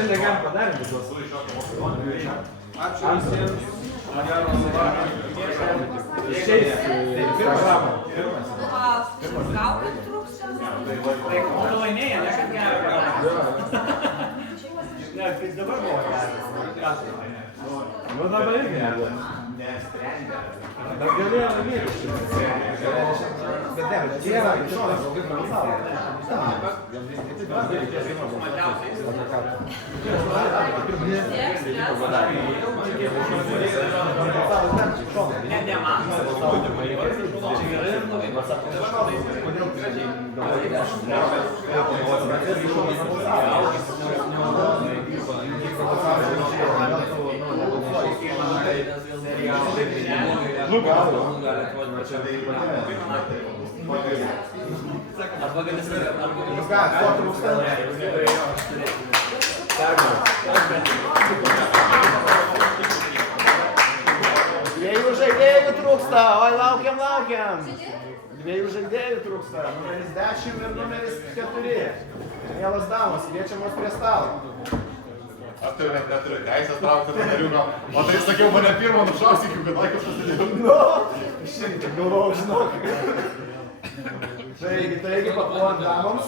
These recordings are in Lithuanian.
Šiandien padarėme tuos. Ačiū visiems. Gero savaitę. Išeis. Pirmas ramas. Galbūt trūksta. Tai kodą laimėję, ne kad gerą galą. Ne, kaip dabar buvo gerą. Nu dabar irgi nebuvo. Bet galėjo laimėti šitą. Bet ne, bet čia yra išoras, labai pranausavo. Ne man. Nu gal. Dviejų žaidėjų trūksta, oi laukiam. Dviejų žaidėjų trūksta, numeris 10 ir numeris 4. Mielas damos, kviečiamos prie stalo. Aš tai neturiu teisės traukti tą nariuką, o tai sakiau, mane pirmą nušausikiu, kad laikas pasidėjau. Nu, šitą galvojau, žinok. Taigi papuolant damoms.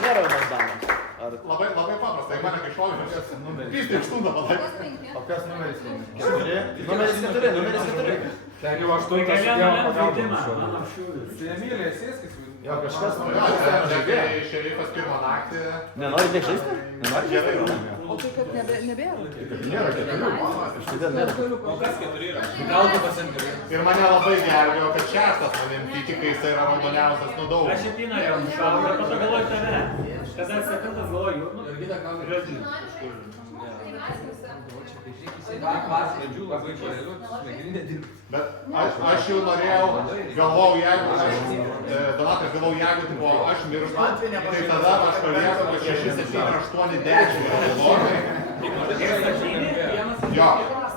Nėra vienos damos. Labai paprasta, jeigu mane kai šovė, pys tik štūdą palaikė. O kas numeris 4? Numeris 4, numeris 4. Ten jau 8 Kiekvieną pagalbą. mano šiūris. Tai Emilija, sėskis. Jo, kažkas Jo, numeris 4 žaidėja. šerifas pirmą naktį. Nenori tiek žaisti? Nenori Gerai, žaisti? O tai kad nebėra? Nėra 4. Šitą nėra. O kas 4 yra? Galbūt pasiimti. Ir mane labai gelbėjo, kad šeštas manim tiki, kai jisai yra raudoniausias nuo daug. Aš šiaip norėjau nušauti, bet po to galvoju tave. Kada septintas galvoju, nu, gražiai. Bet aš jau norėjau, galvojau, jeigu, Donatas galvojau, jeigu tipo, aš mirštu, tai tada aš palieku 6, 7, 8, 10 raudonai. Jo.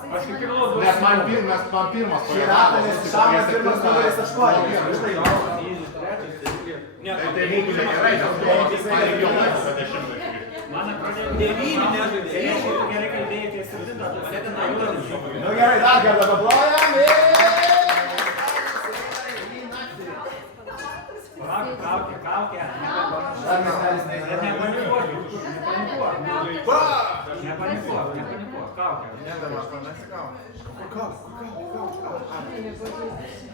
Aš kaip ir galvoju, Nes man pirmas Šį ratą nesišauna pirmas numeris 8. ne, Tai būtų negerai, nes man jau laikas 10. man pradėjo 9, nežinau, gerai kalbėjai apie 7, tu mane ten naudojai. Nu gerai, dar kartą paplojam ir... Kaukė. Dar miestelis neįsėdė. Nepanikuok, kaukė.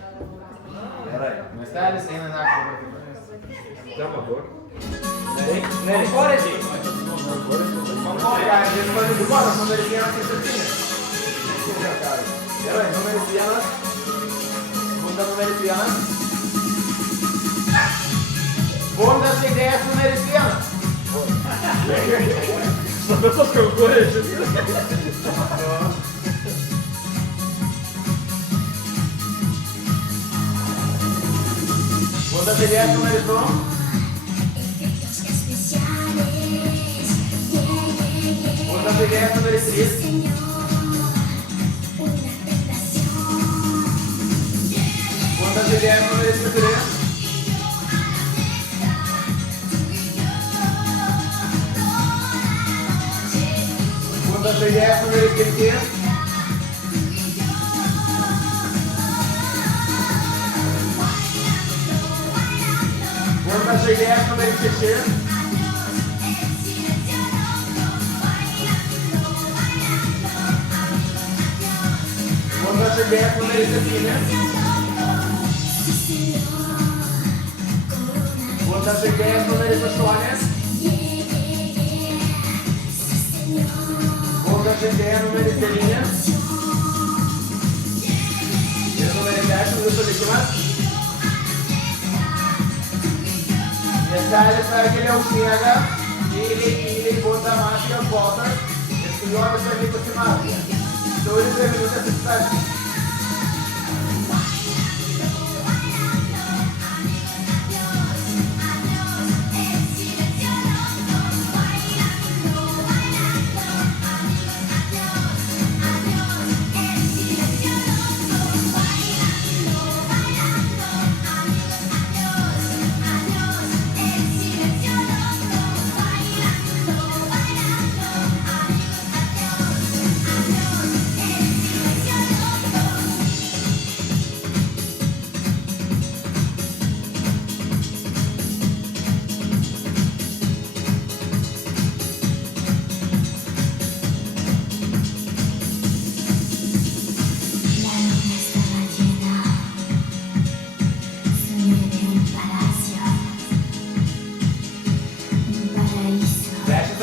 Gerai, miestelis eina naktį. Tema kur? Konkorėdžiai. Jis kvalifikuotas numeris 1 ir 7. Gerai, numeris 1. Bunda numeris 1. Bundas žaidėjas numeris 1. Visos konkurenčius. Bundas žaidėjas numeris 2. Bundas žaidėjas numeris 3. Bundas žaidėjas numeris 4. Bundas žaidėjas numeris 5. Bundas žaidėjas numeris 6. Bundas žaidėjas numeris 7. Bundas žaidėjas numeris 8. Bundas žaidėjas numeris 9. Ir numeris 10 jūsų likimas. Miestelis dar giliau sniega. Tyliai bunda mafijos bosas. Ir su juo visą likusi mafija. Turi 2 minutės atsitarti.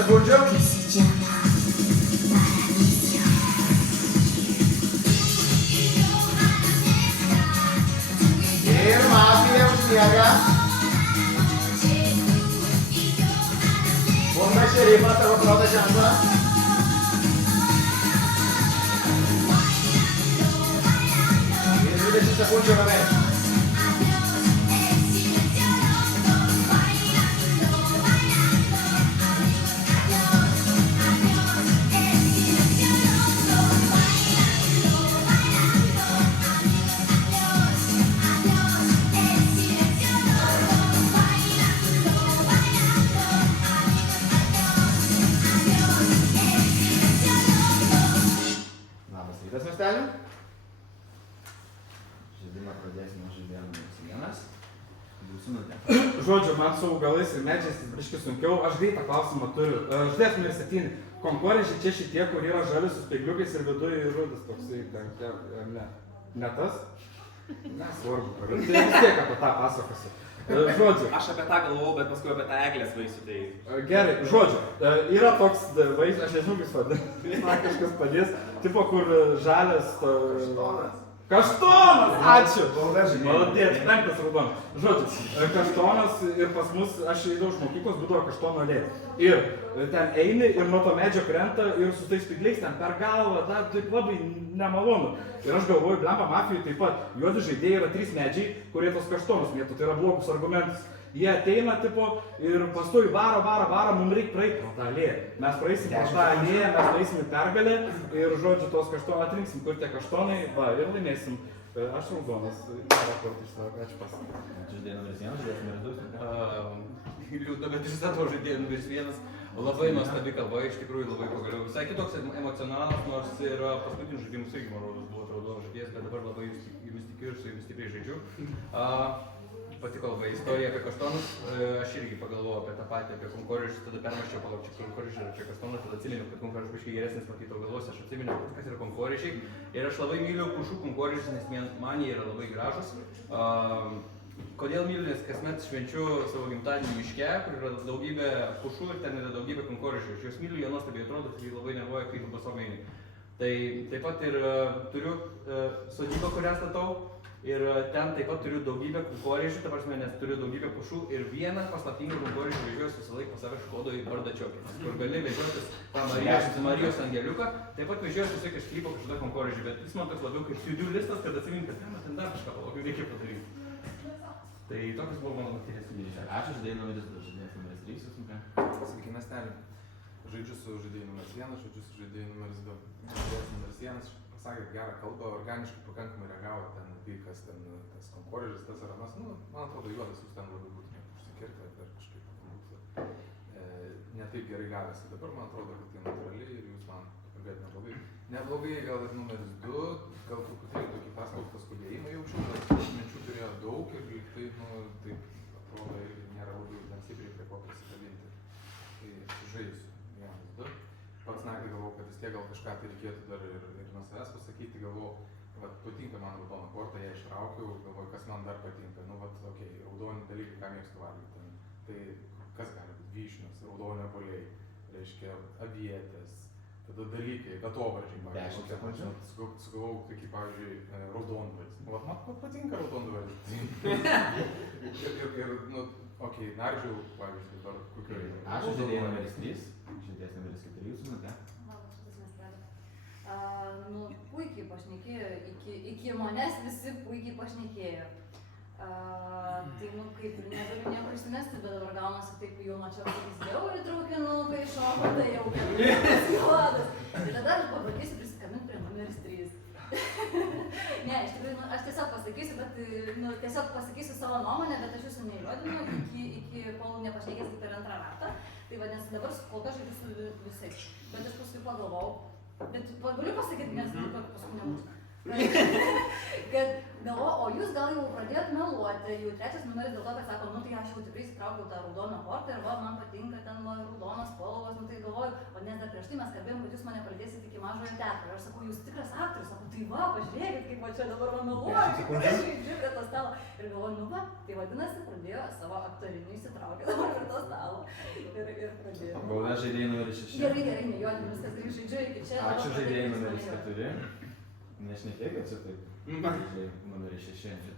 sekundžių. Ir Mafija užmiega. Būna šerifas, tavo proto ženklas. Ir 20 sekundžių ramiai. Labas rytas, miestelių. Žaidimą pradėsime nuo žaidėjo numeris 1. Jūsų minutė. Žodžiu, man su augalais ir medžiais biškai sunkiau. Aš greitą klausimą turiu. Žaidėjas numeris 7. Konkurenčiai čia šitie, kur yra žali su speigliukais ir viduje rudas toksai. Ne tas? Nesvarbu. Tai vis tiek apie tą pasakosiu. Žodžiu. Aš apie tą galvojau, bet paskui apie tą eglės vaisių, tai... Gerai, žodžiu, yra toks vaisius, aš nežinau, kaip vadina, man kažkas padės, tipo, kur žalias... Kaštonas. Kaštonas, ačiū! Maladėt, 5 raudonas. Žodžiu, kaštonas ir pas mus, aš eidavau iš mokyklos, būdavo kaštono alėja. Ir ten eini ir nuo to medžio krenta ir su tais spygliais ten per galvą, taip labai nemalonu. Ir aš galvoju, blemba Mafijai taip pat, juodi žaidėjai yra 3 medžiai, kurie tos kaštonus mėtų, tai yra blogus argumentus. Jie ateina, tipo, ir paskui varo, mums reikia praeiti pro tą alėją. Mes praeisim pro tą alėją, mes praeisim į pergalę ir, žodžiu, tos kaštonus atrinksim, kur tie kaštonai, va, ir laimėsim. Aš raudonas, gerą kortą iš savo, ačiū pasakyti. Žaidėjo numeris 1, žaidėjo numeris 2. Liūdna, bet iš savo žaidėjo numeris 1. Labai nuostabi kalba, iš tikrųjų labai pagaliau. Visai kitoks emocionalas, nors ir paskutinius žaidimus irgi, man rodos, buvo raudonas žaidėjas, bet dabar labai jumis tikiu ir su jumis stipriai žaidžiu. Patiko labai istorija apie kaštonus, aš irgi pagalvojau apie tą patį, apie konkorėžius, tada permaščiau, palauk, čia konkorėžiai ir čia kaštonas, tada atsiminiau, kad konkorėžius biškai geresnis matyto galvos, aš atsiminiau, kas yra konkorėžiai. Ir aš labai myliu pušų konkorėžius, nes man jie yra labai gražus. Kodėl myliu, nes kasmet švenčiu savo gimtadienį miške, kur yra daugybė pušų ir ten yra daugybė konkorėžių. Aš juos myliu, jie nuostabiai atrodo, tai labai nervuoja, kaip basomeini. Tai taip pat ir turiu sodybą, kurią statau. Ir ten taip pat turiu daugybę konkorėžių, ta prasme, nes turiu daugybę pušų ir vieną paslaptingą konkorėžių vežiojuosi visą laiką pas save Škodo į Bardačiokį, kur gali vežiotis tą Marijos angeliuką, taip pat vežiojusi visą laiką šklypo kažkada konkorėžių, bet jis man toks labiau kaip to-do listas, kad atsimint, kad ten dar kažką palauk, reikia padaryti. Tai tokios buvo mano naktinės idėjos. Ačiū, žaidėjo numeris 2, žaidėjas numeris 3, jūs nukai. Sveiki, miestelį. Žaidžiu su žaidėjų numeris 1, žaidžiu su žaidėjų numeris 2. Žaidėjas numeris 1, pasakė gerą kalbą, organiškai pakankamai reagavo ten, kas ten, tas konkorėžis, tas ar anas, nu, man atrodo, juodas jūs ten labai būtumėt užsikirtę ar kažkaip ne taip gerai gavęs. Dabar man atrodo, kad tai natūraliai ir jūs man pakalbėt neblogai. Neblogai gal ir numeris 2, gal truputėlį tokį paspaustą skubėjimą jaučiu, bet minčių turėjo daug ir tai, nu, taip atrodo irgi nėra labai ten stipriai prie ko prisikabinti. Tai žaisiu 1-2. Pats naktį galvojau, kad vis tiek gal kažką tai reikėtų dar ir nuo savęs pasakyti, galvojau, vat patinka man raudona korta, ją ištraukiau, galvoju, kas man dar patinka. Nu, vat, okei, raudoni dalykai, ką mėgstu valgyti. Tai kas gali būti? Vyšnios, raudonio obuoliai, reiškia avietės, tada dalykai, vietovardžiai. 10 sekundžių. Sugalvojau, tokį, pavyzdžiui, raudonvaris. Nu, vat, man patinka raudonvaris. ir, nu, okei, nardžiau, pavyzdžiui, dabar kokioj. Ačiū, žaidėjo numeris 3, žaidėjas numeris 4, jūsų minutė. Nu, puikiai pašnekėjo, iki manęs visi puikiai pašnekėjo. Tai, nu, kaip ir negaliu nieko išsimesti, bet dabar gaunasi taip jau nuo čia pavyzdėjau ir traukinukai šoko, tai jau kaip juodas. Ir tada aš pabandysiu prisikabinti prie numeris 3. Ne, iš tikrųjų, nu, aš tiesiog pasakysiu, bet, nu, tiesiog pasakysiu savo nuomonę, bet aš jūsų neįrodinu iki kol nepašnekėsiu per antrą ratą. Tai vadinasi, dabar kol kas žaidžiu su visais. Bet aš paskui pagalvojau, bet galiu pasakyti, nes paskui nebus. Kad galvoju, o jūs gal jau pradėjot meluoti, jau 3 numeris dėl to, kad sako, nu tai aš jau tikrai įsitraukiau tą raudoną kortą ir va, man patinka ten raudonas spalvos, nu tai galvoju, o nes dar prieš tai mes kalbėjom, kad jūs mane pradėsite iki mažojo teatro. Ir aš sakau, jūs tikras aktorius, sakau, tai va, pažiūrėkit, kaip man čia dabar man meluoja, kaip aš žaidžiu prie to stalo. Ir galvoju, nu va, tai vadinasi, pradėjo savo aktorinį įsitraukti dabar prie to stalo. Ir pradėjo. Gauna žaidėjai numeris 6. Gerai, nejuokit, viskas gerai, žaidžiu iki čia. Ačiū žaidėjai numeris 4. Nešnekėk, kad čia taip. Žaidėjai numeris 6.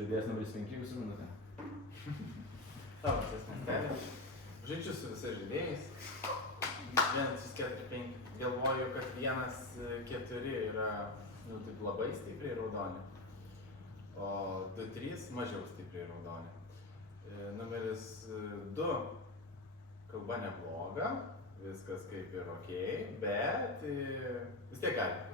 Žaidėjas numeris 5 jūsų minutė. Tavo asmenėlė. Žaidžiu su visais žaidėjais. 1-4-5. Galvoju, kad 1-4 yra taip labai stipriai raudoni, o 2-3 mažiau stipriai raudoni. Numeris 2 kalba nebloga, viskas kaip ir okei, bet vis tiek gali būti.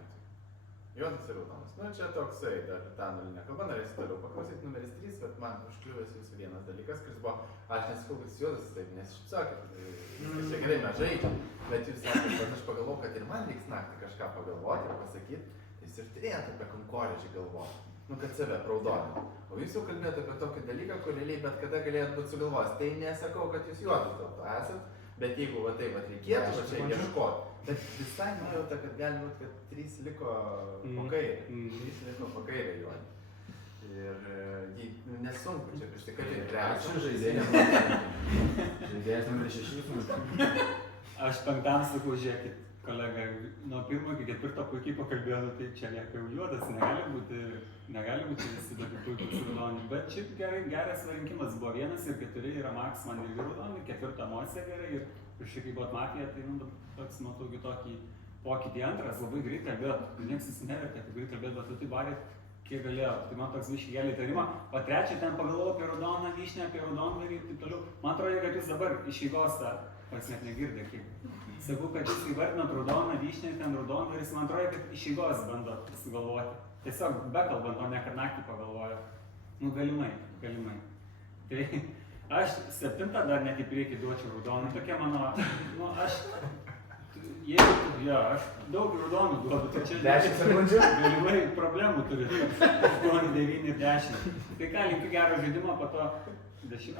Juodas ir raudonas. Nu, čia toksai, dar tą nulinę kalbą norėsiu toliau paklausyti. Numeris 3, bet man užkliuvęs jūsų vienas dalykas, kuris buvo, aš nesakau, kad jis juodas, taip nesišypsokit, viskas čia gerai, mes žaidžiam, bet jūs sakėte, kad aš pagalvojau, kad ir man reiks naktį kažką pagalvoti ir pasakyti, tai jis ir turėtų apie konkorėžį galvoti, nu, kad save praudonė. O jūs jau kalbėjote apie tokį dalyką, kur realiai bet kada galėjot būti sugalvojęs. Tai nesakau, kad jūs juodas dėl to esat, bet jeigu va taip reikėtų, va čia ieškoti. Bet visai nuojauta, kad gali būti, kad 3 liko po kairę. 3 liko po kairę juodį. Ir nesunku čia prisikabinti. Ačiū žaidėjai. Žaidėjas numeris 6. Aš 5 sakau, žiūrėkit, kolega, nuo 1 iki 4 puikiai pakalbėjome, tai čia lieka jau juodas, negali būti visi tokie puikus raudoni. Bet šiaip geras rinkimas buvo 1 ir 4 yra maks, man irgi raudoni, 4 emocija gerai ir šiek tiek buvo mafija, tai toks matau tokį pokytį. 2 labai greit kalbėjot, nieks nevertė, kaip greit kalbėjot, bet tu tai barėt, kiek galėjot. Tai man toks biškį įtarimą. O 3 ten pagalvojau apie raudoną vyšnę, apie raudonvarį ir taip toliau. Man atrodo, kad jūs dabar iš eigos tą, pats net negirdė kiek. Sakau, kad jūs įvardinat raudoną vyšnę, ten raudonvaris, man atrodo, kad iš eigos bandot sugalvoti. Tiesiog bekalbant, o ne kad naktį pagalvoju. Nu, galimai. Tai aš 7 dar net į priekį duočiau raudoną. Tokia mano, nu, aš daug raudonų duodu, tai čia 10 sekundžių. galimai problemų turi. 8, 9 ir 10. Tai ką, linkiu gero žaidimo, po to 10.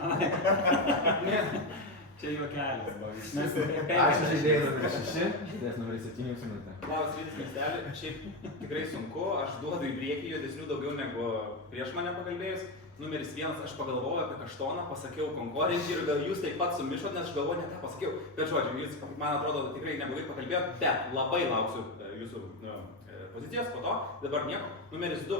Čia juokelis buvo. Ačiū žaidėjai numeris 6. Žaidėjas numeris 7 jūsų minutė. Labas rytas, miestelį. Šiaip tikrai sunku, aš duodu į priekį juodesnių daugiau negu prieš mane pakalbėjus. Numeris 1, aš pagalvojau apie kaštoną, pasakiau konkorėžį ir gal jūs taip pat sumišot, nes aš galvoju, ne ką pasakiau. Bet žodžiu, jūs, man atrodo, tikrai neblogai pakalbėjot, bet labai lauksiu jūsų pozicijos po to, dabar nieko. Numeris 2,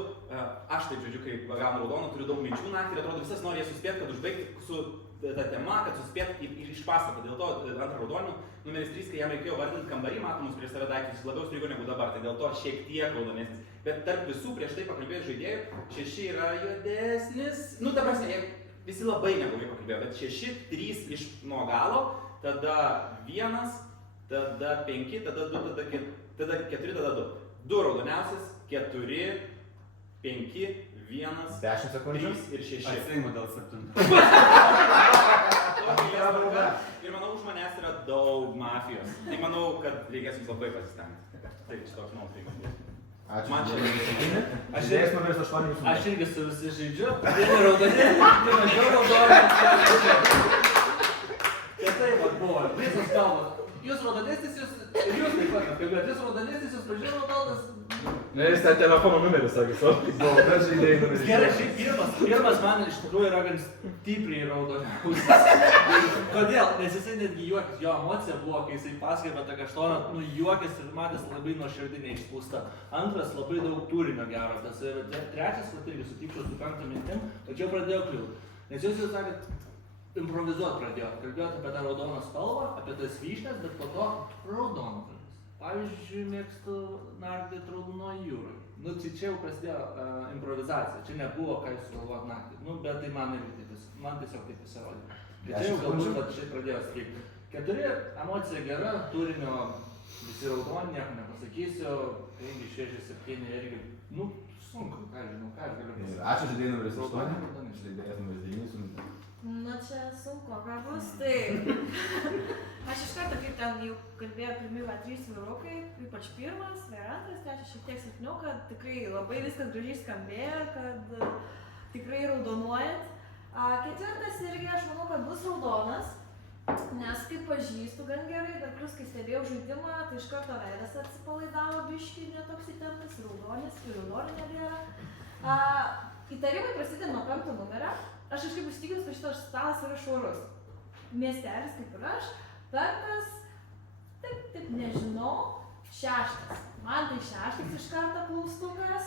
aš taip žodžiu, kai gaunu raudoną, turiu daug minčių naktį ir atrodo visas nori jas suspėti, kad užbaigti su ta tema, kad suspėt ir išpasakoti. Dėl to 2 raudonių. Numeris 3, kai jam reikėjo vardinti kambarį, matomus prieš save daiktus, labiau strigo negu dabar, tai dėl to šiek tiek raudonesnis. Bet tarp visų prieš tai pakalbėjus žaidėjų, 6 yra juodesnis. Nu, ta prasme, visi labai neblogai pakalbėjo, bet 6, 3 iš nuo galo, tada 1, tada 5, tada 2, tada 4, tada 2. 2 raudoniausias, 4, 5, 1, 10 sekundžių. 3 ir 6. Atsiimu dėl 7. Ir manau, už manęs yra daug mafijos. Tai manau, kad reikės jums labai pasistengti. Taip, šitoks nuotaikas. Ačiū. Man čia Žaidėjas numeris 8 jūsų minutė. Aš irgi su visi žaidžiu, vieni raudoni, kiti mažiau raudoni. Tai taip vat buvo, visos kalbos. Jūs raudonesnis, jūs taip pat kalbėjot, jūs raudonesnis, jūs mažiau raudonas. Ne, jis ten telefono numerį sakė, savo. Bauda žaidėjai numeris 6. Gerai, šiaip pirmas man iš tikrųjų yra gan stipriai raudoniausias. Kodėl? Nes jisai netgi juokis, jo emocija buvo, kai jisai pasakė apie tą kaštoną, nu juokis ir matęs labai nuoširdį neišspūsta. 2 labai daug turinio gero, tas 3, vat irgi sutikčiau su 5 mintim, tačiau pradėjo kliūti. Nes jūs jau sakėt, improvizuot pradėjot, kalbėjot apie tą raudoną spalvą, apie tas vyšnes, bet po to raudonvaris. Pavyzdžiui, mėgstu nardyti raudonoje jūroje. Nu, čia jau prasidėjo improvizacija, čia nebuvo, ką jūs sugalvojot naktį. Nu, bet tai man tiesiog taip pasirodė. Tai čia jau galbūt štai pradėjo sakyti. 4 emocija gera, turinio visi raudoni, nieko nepasakysiu. 5, 6, 7 irgi, nu, sunku, ką žinau, ką aš galiu pasakyti. Ačiū žaidėjai numeris 8. Žaidėjas numeris 9 jūsų minutė. Nu čia sunku, ką bus, tai aš iš karto, kaip ten jau kalbėjo pirmi 3 vyrukai, ypač 1, 2, 3, šiek tiek silpniau, kad tikrai labai viskas gražiai skambėjo, kad tikrai raudonuojat. 4 irgi aš manau, kad bus raudonas, Nes kaip pažįstu gan gerai, bet plus kai stebėjau žaidimą, tai iš karto veidas atsipalaidavo biškį, netoks įtemptas, raudonis, ir raudonio nebėra. Įtarimai prasideda nuo 5 numerio. Aš kažkaip įsitikinus, kad šitas stalas yra švarus. Miestelis kaip ir aš, 5, taip nežinau, 6. Man tai 6 iš karto klaustukas,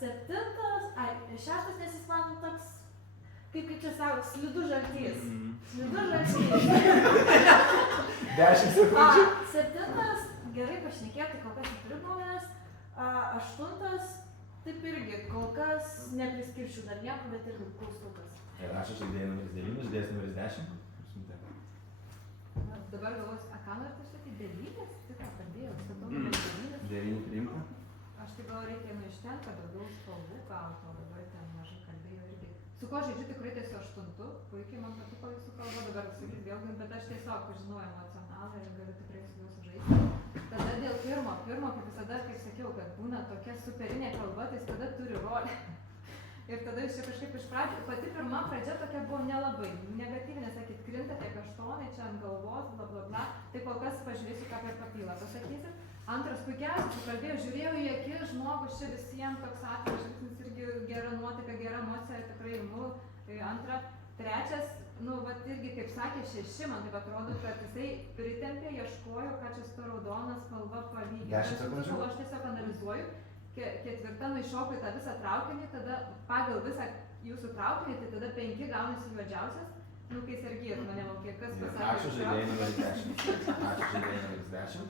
7, 6 nes jis man toks, kaip čia sako, slidus žaltys. Slidus žaltys. 10 sekundžių. 7, gerai pašnekėti, kol kas neturiu nuomonės. 8, taip irgi, kol kas nepriskirčiau dar nieko, bet irgi klaustukas. Ir aš žaidėjai numeris 9, žaidėjas numeris 10. Dabar galvosiu, ką norite sakyti, 9? Tik ką pradėjau, statau numeris 9. 9 priimta. Aš tai gal reikia iš ten, kad daugiau spalvų gautų, o dabar ten mažai kalbėjau irgi. Su ko žaidžiu tikrai tiesiog 8, puikiai man patiko jūsų kalba, dabar sakyt vėlgi, bet aš tiesiog žinau emocionalą ir galiu tikrai su jūsų žaisti. Tada dėl pirmo, kaip visada, kaip sakiau, kad būna tokia superinė kalba, tai jis tada turi rolę. Ir tada jūs čia kažkaip iš pradžių, pati pirma pradžia tokia buvo nelabai negatyvinė, sakyt, krinta tie kaštonai čia ant galvos, bla bla bla, tai kol kas pažiūrėsiu, ką per papylą pasakysit. Antras puikiausiai, sukalbėjau, žiūrėjau į akis, žmogus čia visiems toks atviras žvilgsnis irgi gera nuotaika, gera emocija, tikrai imu. Tai antra, trečias, nu, vat irgi, kaip sakė, 6, man taip atrodo, kad jisai pritempė, ieškojo, ką čia su raudona spalva palyginti. 10 sekundžių. Aš tiesiog analizuoju. 4 nušoku į tą visą traukinį, tada pagal visą jūsų traukinį, tai tada 5 gaunasi juodžiausias. Nu, kai Sergijus mane mokė, kas pasakė. Ačiū žaidėjai numeris 10.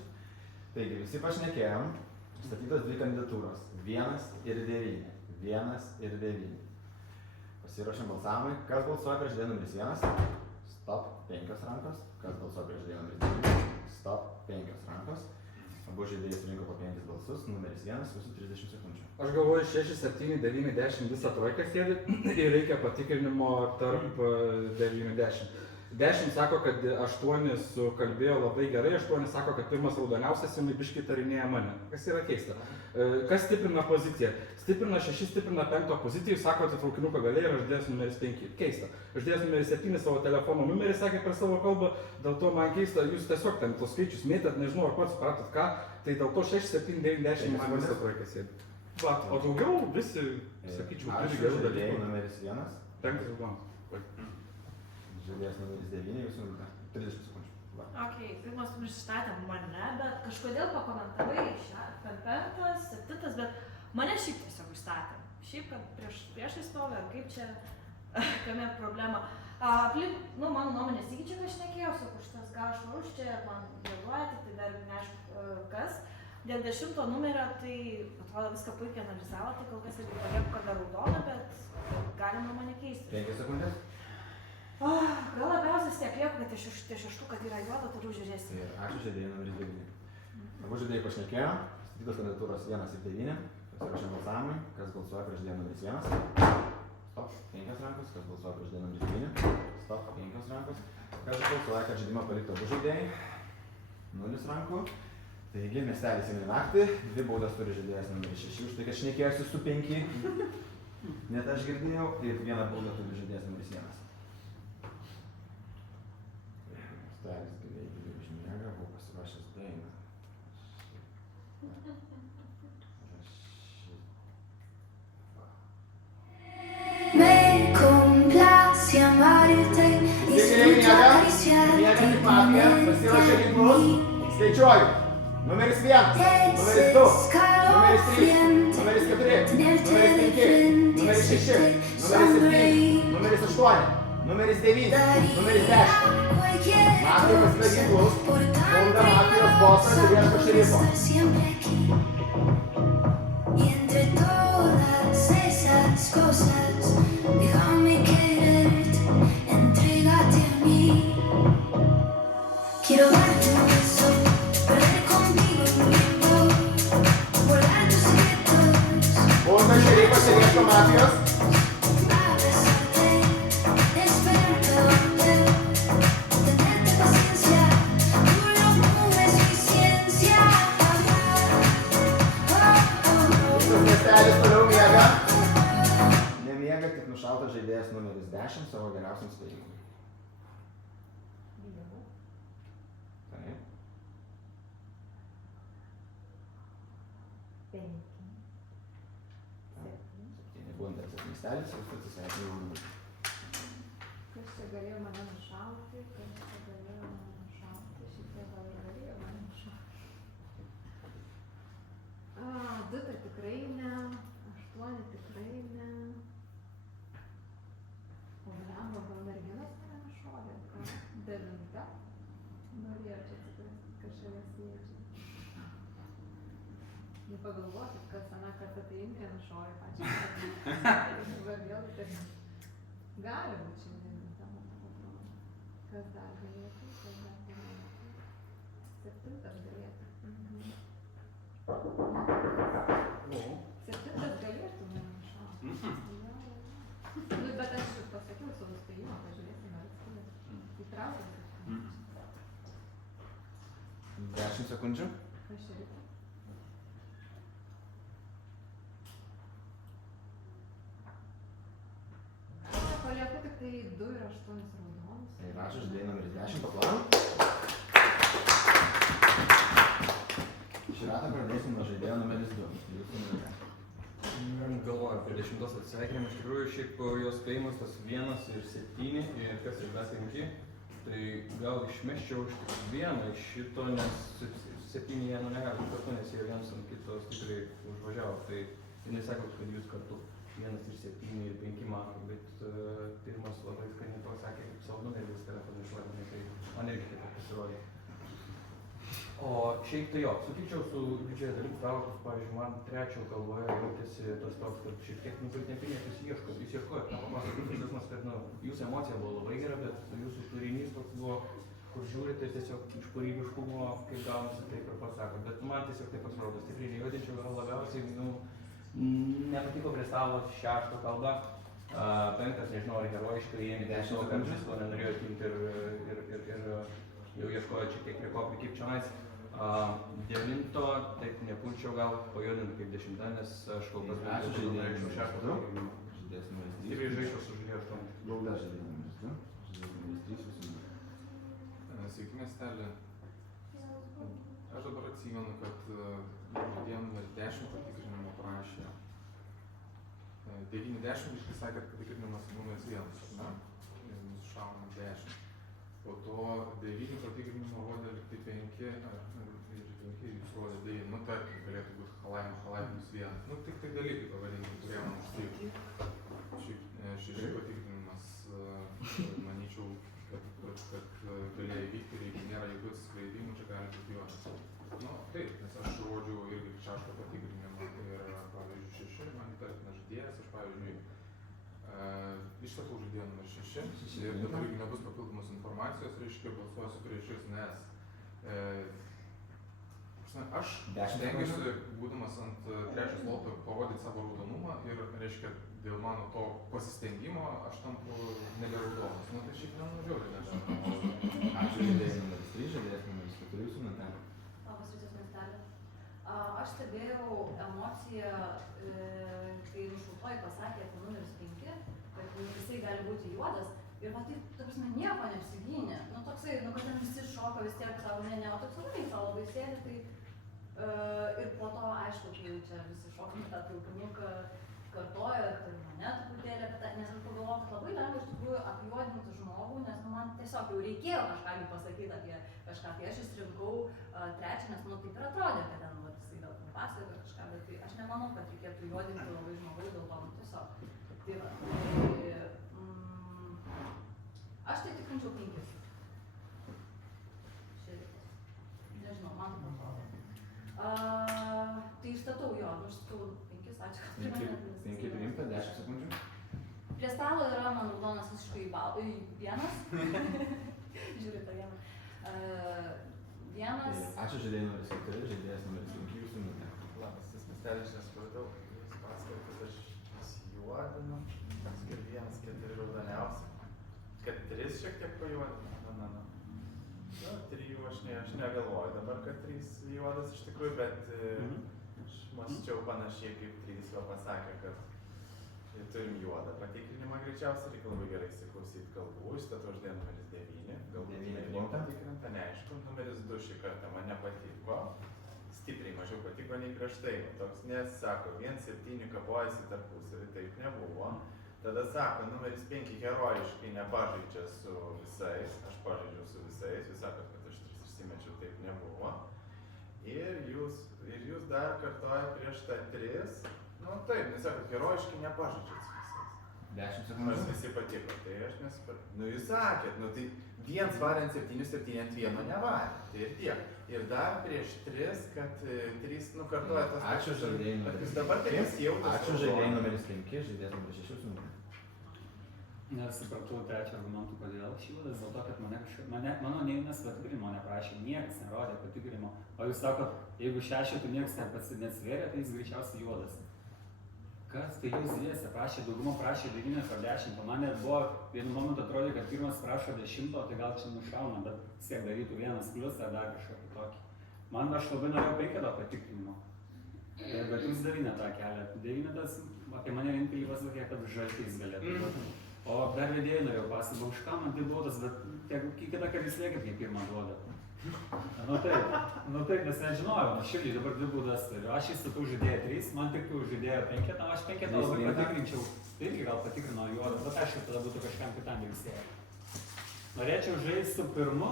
Taigi, visi pašnekėjom, statytos 2 kandidatūros. 1 ir 9. 1 ir 9. Pasiruošėm balsavimui. Kas balsuoja prieš žaidėją numeris 1? Stop, 5 rankos. Kas balsuoja prieš žaidėją numeris 9? Stop, 5 rankos. Abu žaidėjai surinko po 5 balsus, numeris 1, visų 30 sekundžių. Aš galvoju, 6, 7, 9, 10 visą trojką sėdi ir reikia patikrinimo tarp 9-10. 10 sako, kad 8 sukalbėjo labai gerai, 8 sako, kad pirmas raudoniausias ir biškai tarinėja mane. Kas yra keista. Kas stiprina poziciją? Stiprina 6, stiprina 5 poziciją, sako, atitraukinuką galiai ir žaidėjas numeris 5. Keista. Žaidėjas numeris 7 savo telefono numerį sakė per savo kalbą, dėl to man keista, jūs tiesiog ten tos skaičius mėtėt, nežinau, ar pats supratot ką, tai dėl to 6, 7, 9, 10 man visą trojką sėdi. Va, o daugiau visi, sakyčiau, turi gerų dalykų. Numeris 1. 5 raudonas. Žaidėjas numeris 9, jūs minutę. 30 sekundžių. Ok, pirmas numeris išstatė mane, bet kažkodėl pakomentavai 5, 7, bet mane šiaip tiesiog išstatė. Šiaip, kad priešai stovi, ar kaip čia, kame problema. Aplink, nu, mano nuomonės iki čia šnekėjau, sakau, šitas gal švarus čia, man vėluoja, tai dar neaišku kas. Dėl 10 numerio, tai atrodo viską puikiai analizavo, tai kol kas irgi palieku, kad dar raudona, bet galima mane keisti. 5 sekundės. Gal labiausiai tiek lieku, kad iš 6, kad yra juoda, toliau žiūrėsim. Ir ačiū žaidėjai numeris 9. Abu žaidėjai pašnekėjo, statytos kandidatūros 1 ir 9. Pasiruošėm balsavimui, kas balsuoja prieš žaidėją numeris 1. Stop, 5 rankos, kas balsuoja prieš žaidėją numeris 9. Stop, 5 rankos. Kas balsuoja, kad žaidimą paliktų abu žaidėjai. 0 rankų. Taigi, miestelis eina naktį, 2 baudas turi žaidėjas numeris 6, už tai, kad šnekėjosi su 5. Net aš girdėjau, ir 1 baudą turi žaidėjas numeris 1. Miestelis giliai užmiega, buvau pasiruošęs dainą. Me complace amarte y escuchar Pasiruošę ginklus, skaičiuoju. Numeris 1, numeris 2, numeris 3, numeris 4, numeris 5, numeris 6, numeris 7, numeris 8, numeris 9, numeris 10. Mafija pasideda ginklus, pulda mafijos bosas ir ieško šerifo. y entre todas esas cosas déjame quererte, entrégate a mí. Quiero darte un beso, perder contigo un tiempo, volar tus secretos, Pulda šerifas ir ieško mafijos. abrazarte, esperarte donde, tenerte paciencia, tu locura es mi ciencia. Visas miestelis toliau miega. Nemiega tik nušautas žaidėjas numeris 10 savo geriausiam spėjimui. Septyni bundas ir miestelis, jūs atsisveikinai jau numerį. Kas čia galėjo mane nušauti, šitie gal ir galėjo mane nušauti. 2 tai tikrai ne, 8 tikrai ne. O blemba, gal merginas mane nušovė, gal 9. Norėjau čia atsiprasti, kad šalia sėdžiu. Nepagalvokit, kas aną kartą tai Indrė nušovė pačią. Dabar vėl taip. Gali būti šiandien, man atrodo. Kas dar galėtų, kas dar galėtų. 7 galėtų. 7 galėtų mane nušauti. Nu, bet aš pasakiau savo spėjimą, pažiūrėsime, ar atskilės. Įtraukiau. 10 sekundžių. Kas čia reikia? Palieku tik tai 2 ir 8 raudonus. Tai rašo žaidėjai numeris 10, paplanam. Šį ratą pradėsim nuo žaidėjo numeris 2. Jūsų numerį. Galvoju apie 10 atsisveikinimą, iš tikrųjų šiaip jos spėjimas tas 1 ir 7 ir kas iš B5, tai gal išmeščiau vieną iš šito, nes 7 jie negali kartu, nes jie vienas ant kito stipriai užvažiavo, tai jinai sako, kad jūs kartu 1 ir 7 ir 5 mato, bet pirmas labai skaniai pasakė, kaip savo numerį vis telefoną išvardinai, tai man irgi taip pasirodė. O šiaip tai jo, sutikčiau su didžiąją dalim Traukas, pavyzdžiui, man trečio galvoje jautėsi tas toks, kad šiek tiek nupirtinėpinės jūs ieškojot, tą papasakot, jausmas, kad jūsų emocija buvo labai gera, bet jūsų turinys toks buvo, kur žiūrite tiesiog iš kūrybiškumo, kaip gaunasi, taip ir pasakot, bet man tiesiog tai pasirodo stipriai nejautinčiau, gal labiausiai, nepatiko prie stalo 6 kalba, 5, nežinau, ar herojiškai ėmė tiesiog, kad visko nenorėjo atimti ir jau ieškojo šiek tiek prie ko prikip čionais. 9, taip nepulčiau gal pajudinti kaip 10, nes aš kol kas buvau žaidėjų 6. Žaidėjas numeris 3. Stipriai žaidžiau su žaidėjų 8. Gauda žaidėjai numeris 2. Žaidėjas numeris 3 jūsų numerį. Sveiki miestelį. Aš dabar atsimenu, kad žaidėjų numeris 10 patikrinimo prašė. 90 iškai sakė, kad patikrinimas numeris 1, ne? Ir mūsų šauna 10. Po to 9 patikrinimo rodė liktai 5 ir 5 jūs rodė 9. Nu, tarkim, galėtų būti halaimus 1. Nu, tik tai dalykai pavadinkim, kurie man užstrigti. 6 patikrinimas, manyčiau, kad galėjo įvykti ir jeigu nėra jokių atsiskleidimų, čia gali būti juodas. Nu, taip, nes aš rodžiau irgi 6 patikrinimą ir, pavyzdžiui, 6, man įtartina žaidėjas, aš, pavyzdžiui, išsakau žaidėjo numeris 6 ir dabar irgi nebus papildomos informacijos, reiškia, balsuosiu prieš jūs, nes aš stengiuosi, būdamas ant 3 sloto, parodyti savo raudonumą ir, reiškia, dėl mano to pasistengimo aš tampu neberaudonas. Nu, tai šiaip nenužiūrė, nežinau. Ačiū žaidėjas numeris 3, žaidėjas numeris 4, jūsų Natalija. Labas rytas, miestelė. Aš stebėjau emociją, kai nušautoji pasakė apie numeris 5, kad jisai gali būti juodas. Ir va taip, ta prasme, nieko neapsigynė. Nu, toksai, kad ten visi šoka vis tiek savo, ne, o toks labai sėdi, tai ir po to, aišku, kai jau čia visi šokami tą traukinuką kartojo, tai mane truputėlį apie tą, nes aš pagalvojau, kad labai lengva iš tikrųjų apjuodinti žmogų, nes man tiesiog jau reikėjo kažką pasakyti apie kažką, tai aš išrinkau 3, nes taip ir atrodė, kad ten jisai gal pasakoja kažką, bet tai aš nemanau, kad reikėtų juodinti labai žmogaus dėl to, tiesiog. Tai va, aš tai tikrinčiau 5. Nežinau, man taip atrodo. Tai išstatau jo, aš statau 5, ačiū, kad priminėt. 5 priimta, 10 sekundžių. Prie stalo yra man raudonas visiškai vienas. Žiūrėk tą vieną. Vienas. Ačiū žaidėjai numeris 4, žaidėjas numeris 5, jūsų Natalija. Labas, tas miestelis nesupratau, jūs pasakojate, kad aš pasijuodinu, kad 1, 4 raudoniausi, kad 3 šiek tiek pajuodinu, nu, 3 aš negalvoju dabar, kad 3 juodas iš tikrųjų, bet aš mąsčiau panašiai, kaip 3 jau pasakė, kad turim juodą patikrinimą greičiausiai, reikia labai gerai įsiklausyti kalbų, išstatau žaidėją numeris 9, galbūt 9 buvo patikrinta, neaišku, numeris 2 šį kartą man nepatiko, stipriai mažiau patiko nei prieš tai. Toks, nes sako, 1-7 kapojasi tarpusavį, taip nebuvo. Tada sako, numeris 5 herojiškai nepažaidžia su visais, aš pažaidžiau su visais, jūs sakot, kad aš 3 išsimečiau, taip nebuvo. Ir jūs dar kartuoja prieš tą 3, nu taip, nes sakot, herojiškai nepažaidžia su visais. 10 sekundžių. Nors visi patiko, tai aš nesupratau. Nu jūs sakėt, nu tai 1 varė ant 7, 7 ant 1 nevarė, tai ir tiek. Ir dar prieš 3, kad 3, nu kartuoja tas Ačiū žaidėjai numeris 5. Jūs dabar taip pasijautas. Ačiū žaidėjai numeris 5, žaidėjas numeris 6 su 0. Nesupratau trečią argumentų, kodėl aš juodas, dėl to, kad mano neįmes patikrinimo neprašė, niekas nerodė patikrinimo. O jūs sakot, jeigu 6 niekas neatsvėrė, tai jis greičiausiai juodas. Kas tai jūs dviese prašė, dauguma prašė 9 ar 10, o man net buvo vienu momentu atrodė, kad pirmas prašo 10, tai gal čia nušauna, bet siek darytų 1 plius ar dar kažkokį tokį. Man aš labai norėjau 5 patikrinimo, bet jūs 9 tą kelią. 9 apie mane vienintelį pasakė, kad žaltys galėtų būti. O dar vedėjai norėjau pasakyti, už ką man tai baudas, bet kitą kartą jūs liekit, kaip pirmą duoda. Nu taip, nes nežinojau, aš irgi dabar 2 baudas turiu. Aš įstatau žaidėją 3, man tik žaidėjo 5, aš 5 labai patikrinčiau. Tai irgi gal patikrino juodą, bet aišku, tada būtų kažkam kitam ilsėję. Norėčiau žaisti su pirmu,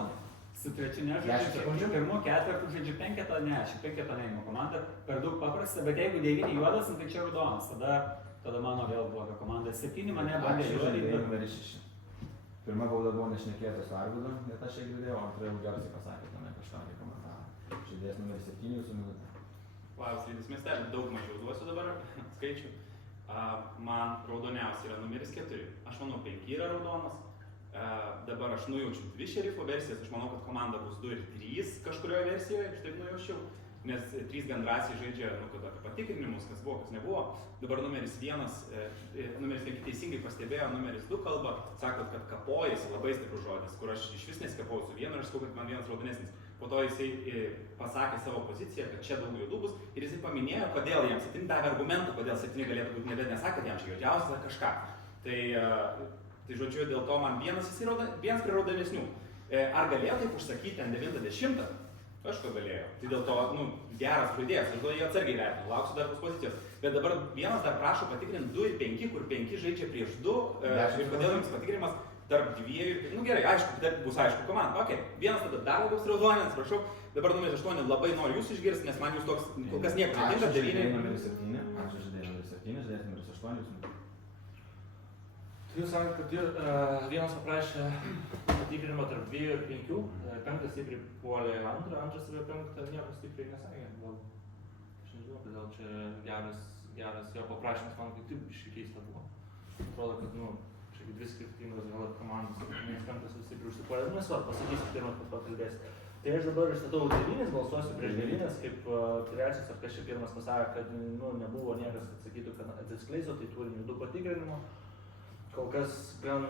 su trečiu nežaidžiu, pirmu, ketvirtu žaidžiu 5, ne, aš 5 neįmu komanda, per daug paprasta, bet jeigu 9 juodas, tai čia raudonas, tada mano vėl bloga komanda. 7 mane bandė juodai. Pirma bauda buvo nešnekėta su Arvydu, bet aš čia girdėjau, antra ilgiausiai pasakė tame kažkokį komentarą. Žaidėjas numeris 7 jūsų minutė. Labas rytas, miestelį daug mažiau duosiu dabar skaičių. Man raudoniausia yra numeris 4. Aš manau 5 yra raudonas. Dabar aš nujaučiu 2 šerifo versijas, aš manau, kad komanda bus 2 ir 3 kažkurioje versijoje, aš taip nujaučiau. Nes 3 gan drąsiai žaidžia, kad apie patikrinimus, kas buvo, kas nebuvo. Dabar numeris 5 teisingai pastebėjo, numeris 2 kalba, sakot, kad kapojasi, labai stiprus žodis, kur aš iš vis nesikapauju su vienu ir aš sakau, kad man vienas raudonesnis. Po to jisai pasakė savo poziciją, kad čia daug juodų bus ir jisai paminėjo, kodėl jam 7 davė argumentų, kodėl 7 galėtų būti, nebet nesakė, kad jam čia juodžiausias ar kažką. Tai žodžiu, dėl to man vienas prie raudonesnių. Ar galėjo taip užsakyti ant 90? Aš ko galėjau. Tai dėl to, geras žaidėjas, aš gal jį atsargiai vertinu, lauksiu dar tos pozicijos. Bet dabar vienas dar prašo patikrinti 2 ir 5, kur 5 žaidžia prieš 2 ir kodėl jums patikrinimas tarp 2 ir... Gerai, aišku, bus aišku komanda. Ok, vienas tada dar labiau raudonės, prašau. Dabar numeris 8 labai noriu jūs išgirsti, nes man jūs toks, kol kas nieko netinka, 9. Ačiū žaidėjai numeris 7, žaidėjas numeris 8, jūsų minutė. Jūs sakėt, kad vienas paprašė patikrinimą tarp 2 ir 5, 5 stipriai puolė 2, 2 apie 5 nieko stipriai nesakė. Gal aš nežinau, kodėl čia geras jo paprašymas, man kaip taip biškai keista buvo. Atrodo, kad čia 2 skirtingos gal komandos, nes 5 vis stipriai užsipuolė. Nesvarbu, pasakysiu pirmas, kad pakalbėsiu. Tai aš dabar išstatau 9, balsuosiu prieš 9, kaip trečias ar kažkaip pirmas pasakė, kad nebuvo niekas atsakytų, kad atsiskleiso, tai turim 2 patikrinimo. Kol kas gan,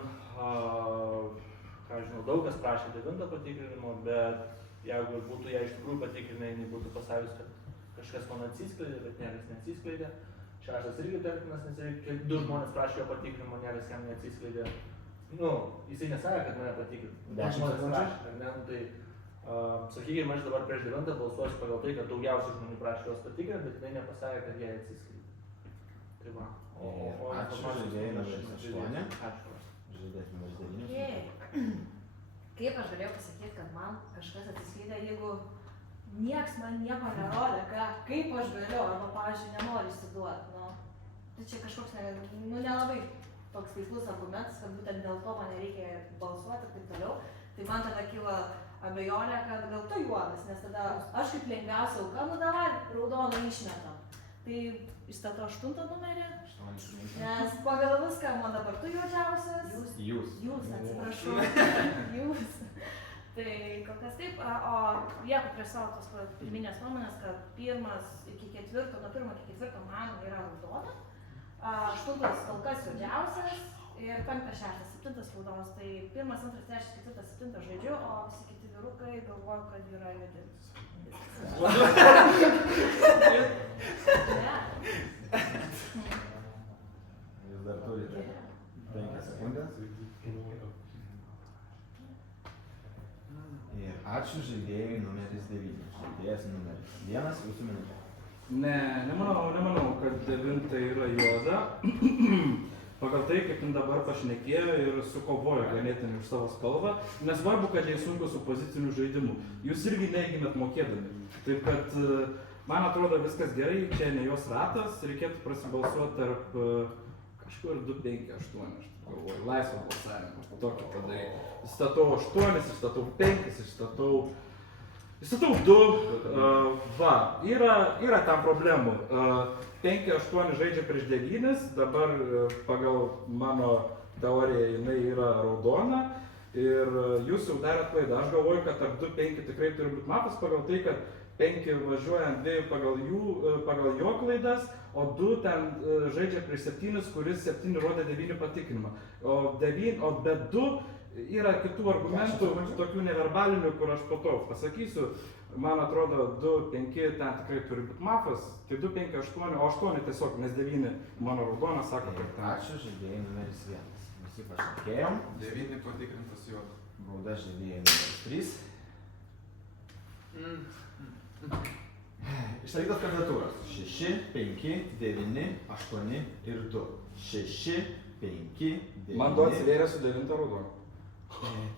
daug kas prašė 9 patikrinimo, bet jeigu būtų ją iš tikrųjų patikrinę, jinai būtų pasakius, kad kažkas man atsiskleidė, bet niekas neatsiskleidė. 6 irgi terminas, nes 2 žmonės prašė jo patikrinimo, niekas jam neatsiskleidė. Jisai nesakė, kad mane patikrino. 10 sekundžių. Sakykime, aš dabar prieš 9 balsuosiu pagal tai, kad daugiausiai žmonių prašė juos patikrinti, bet jinai nepasakė, kad jie atsiskleidė. Tai va. Ačiū žaidėjai numeris 8. Ačiū. Žaidėjas numeris 9. Kaip aš galėjau pasakyti, kad man kažkas atsiskleidė, jeigu nieks man nieko nerodė, kaip aš galiu, arba, pavyzdžiui, nenoriu įsiduoti. Tai čia kažkoks nelabai toks veiklus argumentas, kad būtent dėl to man nereikia balsuoti ir taip toliau. Tai man tada kyla abejonė, kad gal tu juodas, nes tada aš kaip lengviausia auka, davai, raudoną išmetam. Tai įstatau 8 numerį, nes pagal viską man dabar tu juodžiausias. Jūs, atsiprašau. Jūs. Tai kol kas taip, o lieku prie savo tos pirminės nuomonės, kad 1 iki 4, nuo 1 iki 4 man yra raudona, 8 kol kas juodžiausias ir 5, 6, 7 raudonas. Tai 1, 2, 3, 4, 7 žaidžiu, o visi kiti vyrukai galvoju, kad yra juodi. Jūs dar turite 5 sekundės. Ir Ačiū žaidėjui numeris 9. Žaidėjas numeris 1, jūsų minutė. Ne, nemanau, kad 9 yra juoda. Pagal tai, kaip jin dabar pašnekėjo ir sukovojo ganėtinai už savo spalvą, nesvarbu, kad jai sunku su poziciniu žaidimu. Jūs irgi neįgimėt mokėdami. Taip kad, man atrodo, viskas gerai, čia ne jos ratas, reikėtų prasibalsuoti tarp kažkur 2, 5, 8, aš galvoju, laisvą balsavimą, tokį padaryti. Įstatau 8, įstatau 5, įstatau 2, va, yra tam problemų. 5-8 žaidžia prieš 9, dabar pagal mano teoriją jinai yra raudona ir jūs jau darėt klaidą. Aš galvoju, kad tarp 2-5 tikrai turi būti matas pagal tai, kad 5 važiuoja ant 2 pagal jo klaidas, o 2 ten žaidžia prieš 7, kuris 7 rodė 9 patikrinimą. O be 2 yra kitų argumentų, tokių neverbalinių, kur aš po to pasakysiu. Man atrodo, 2-5 ten tikrai turi būti mafas, tai 2-5-8, o 8 tiesiog, nes 9 mano raudonas sako, kad ten. Ačiū žaidėjai numeris 1. Visi pašnekėjom. 9 patikrintas juodas. Bauda žaidėjai numeris 3. Išsakytos kandidatūros. 6, 5, 9, 8 ir 2. 6, 5, 9. Man du atsivėrė su 9 raudonu.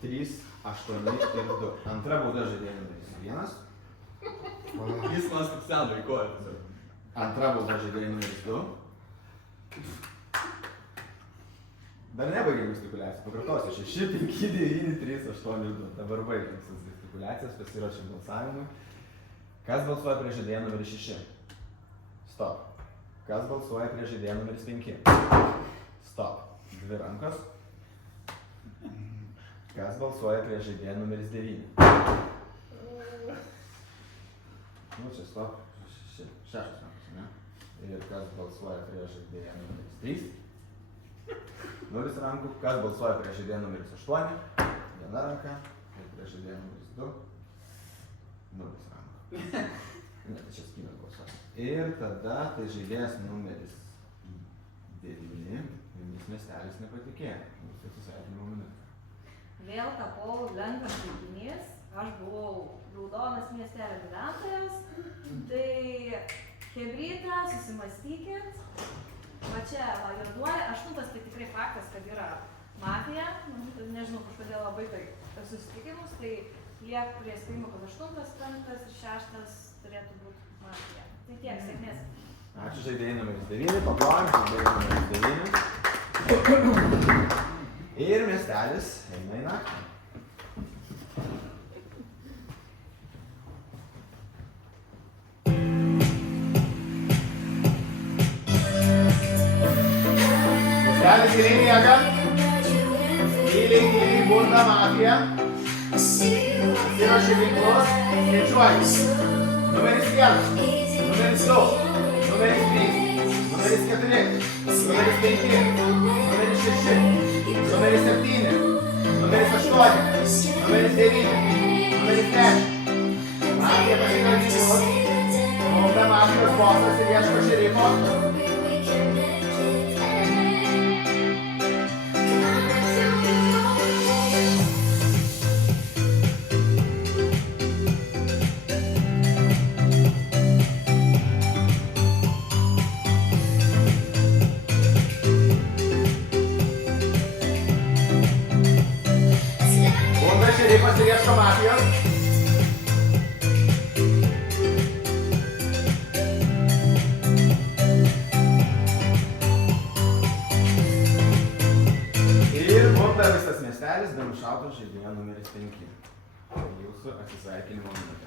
3, 8 ir 2. Antra bauda žaidėjai numeris 1. Jis man specialiai koja. Antra bauda žaidėjai numeris 2. Dar nebaigėm gestikuliacijų, pakartosiu. 6, 5, 9, 3, 8 ir 2. Dabar baigėm visas gestikuliacijas, pasiruošėm balsavimui. Kas balsuoja prieš žaidėją numeris 6? Stop. Kas balsuoja prieš žaidėją numeris 5? Stop. 2 rankos. Kas balsuoja prieš žaidėją numeris 9? Nu čia stop. 6 rankos, ne? Ir kas balsuoja prieš žaidėją numeris 3? 0 rankų. Kas balsuoja prieš žaidėją numeris 8? 1 ranka. Ir prieš žaidėją numeris 2? 0 rankų. Ne, tai čia skynės balsuoja. Ir tada tai žaidėjas numeris 9. Jums miestelis nepatikėjo. Mūsų atsisveikinimo minutė. Vėl tapau lengvas žaidinys. Aš buvau raudonas miestelio gyventojas. Tai chebrytą, susimastykit. Va čia, va, juoduoja. 8 tai tikrai faktas, kad yra mafija. Nežinau, kažkodėl labai tai susitikimus. Tai liek prie spėjimo, kad 8, 5 ir 6 turėtų būti mafija. Tai tiek, sėkmės. Ačiū žaidėjai numeris 9, paplojam, žaidėjai numeris 9. Ir miestelis eina į naktį. Miestelis giliai miega. Giliai burna mafija. Pasiruošė ginklus. Skaičiuoju. Numeris 1, numeris 2, numeris 3, numeris 4, numeris 5, numeris 6, numeris 7, numeris 8, numeris 9, numeris 10. Mafija pasirinko ginklus. Bauda mafijos bosas ir ieško šerifo. Šerifas ir ieško mafijos. Ir bunda visas miestelis, be nušauto žaidėjo numeris 5. Jūsų atsisveikinimo minutė.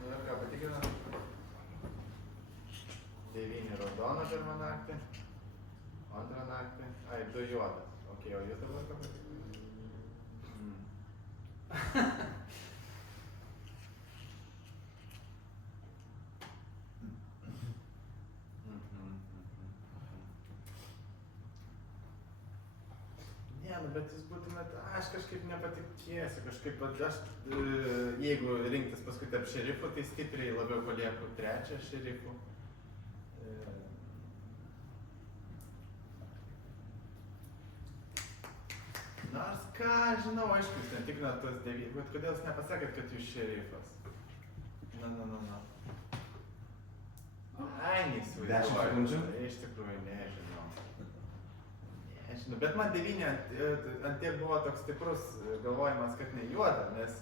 Nu ir ką, patikrina? 9 raudona pirmą naktį, antrą naktį, 2 juodas. Ok, o jūs dabar ką patikrina? Ne, nu bet jūs būtumėt, aš kažkaip nepatikėsiu, kažkaip, aš, jeigu rinktis paskui tarp šerifų, tai stipriai labiau palieku 3 šerifų. Nors ką, žinau, aišku, jūs netikrinat tos 9, bet kodėl jūs nepasakėt, kad jūs šerifas? Na. Ai, neįsivaizduoju. 10 sekundžių? Iš tikrųjų, nežinau. Nežinau, bet man 9 ant tiek buvo toks stiprus galvojimas, kad ne juoda, nes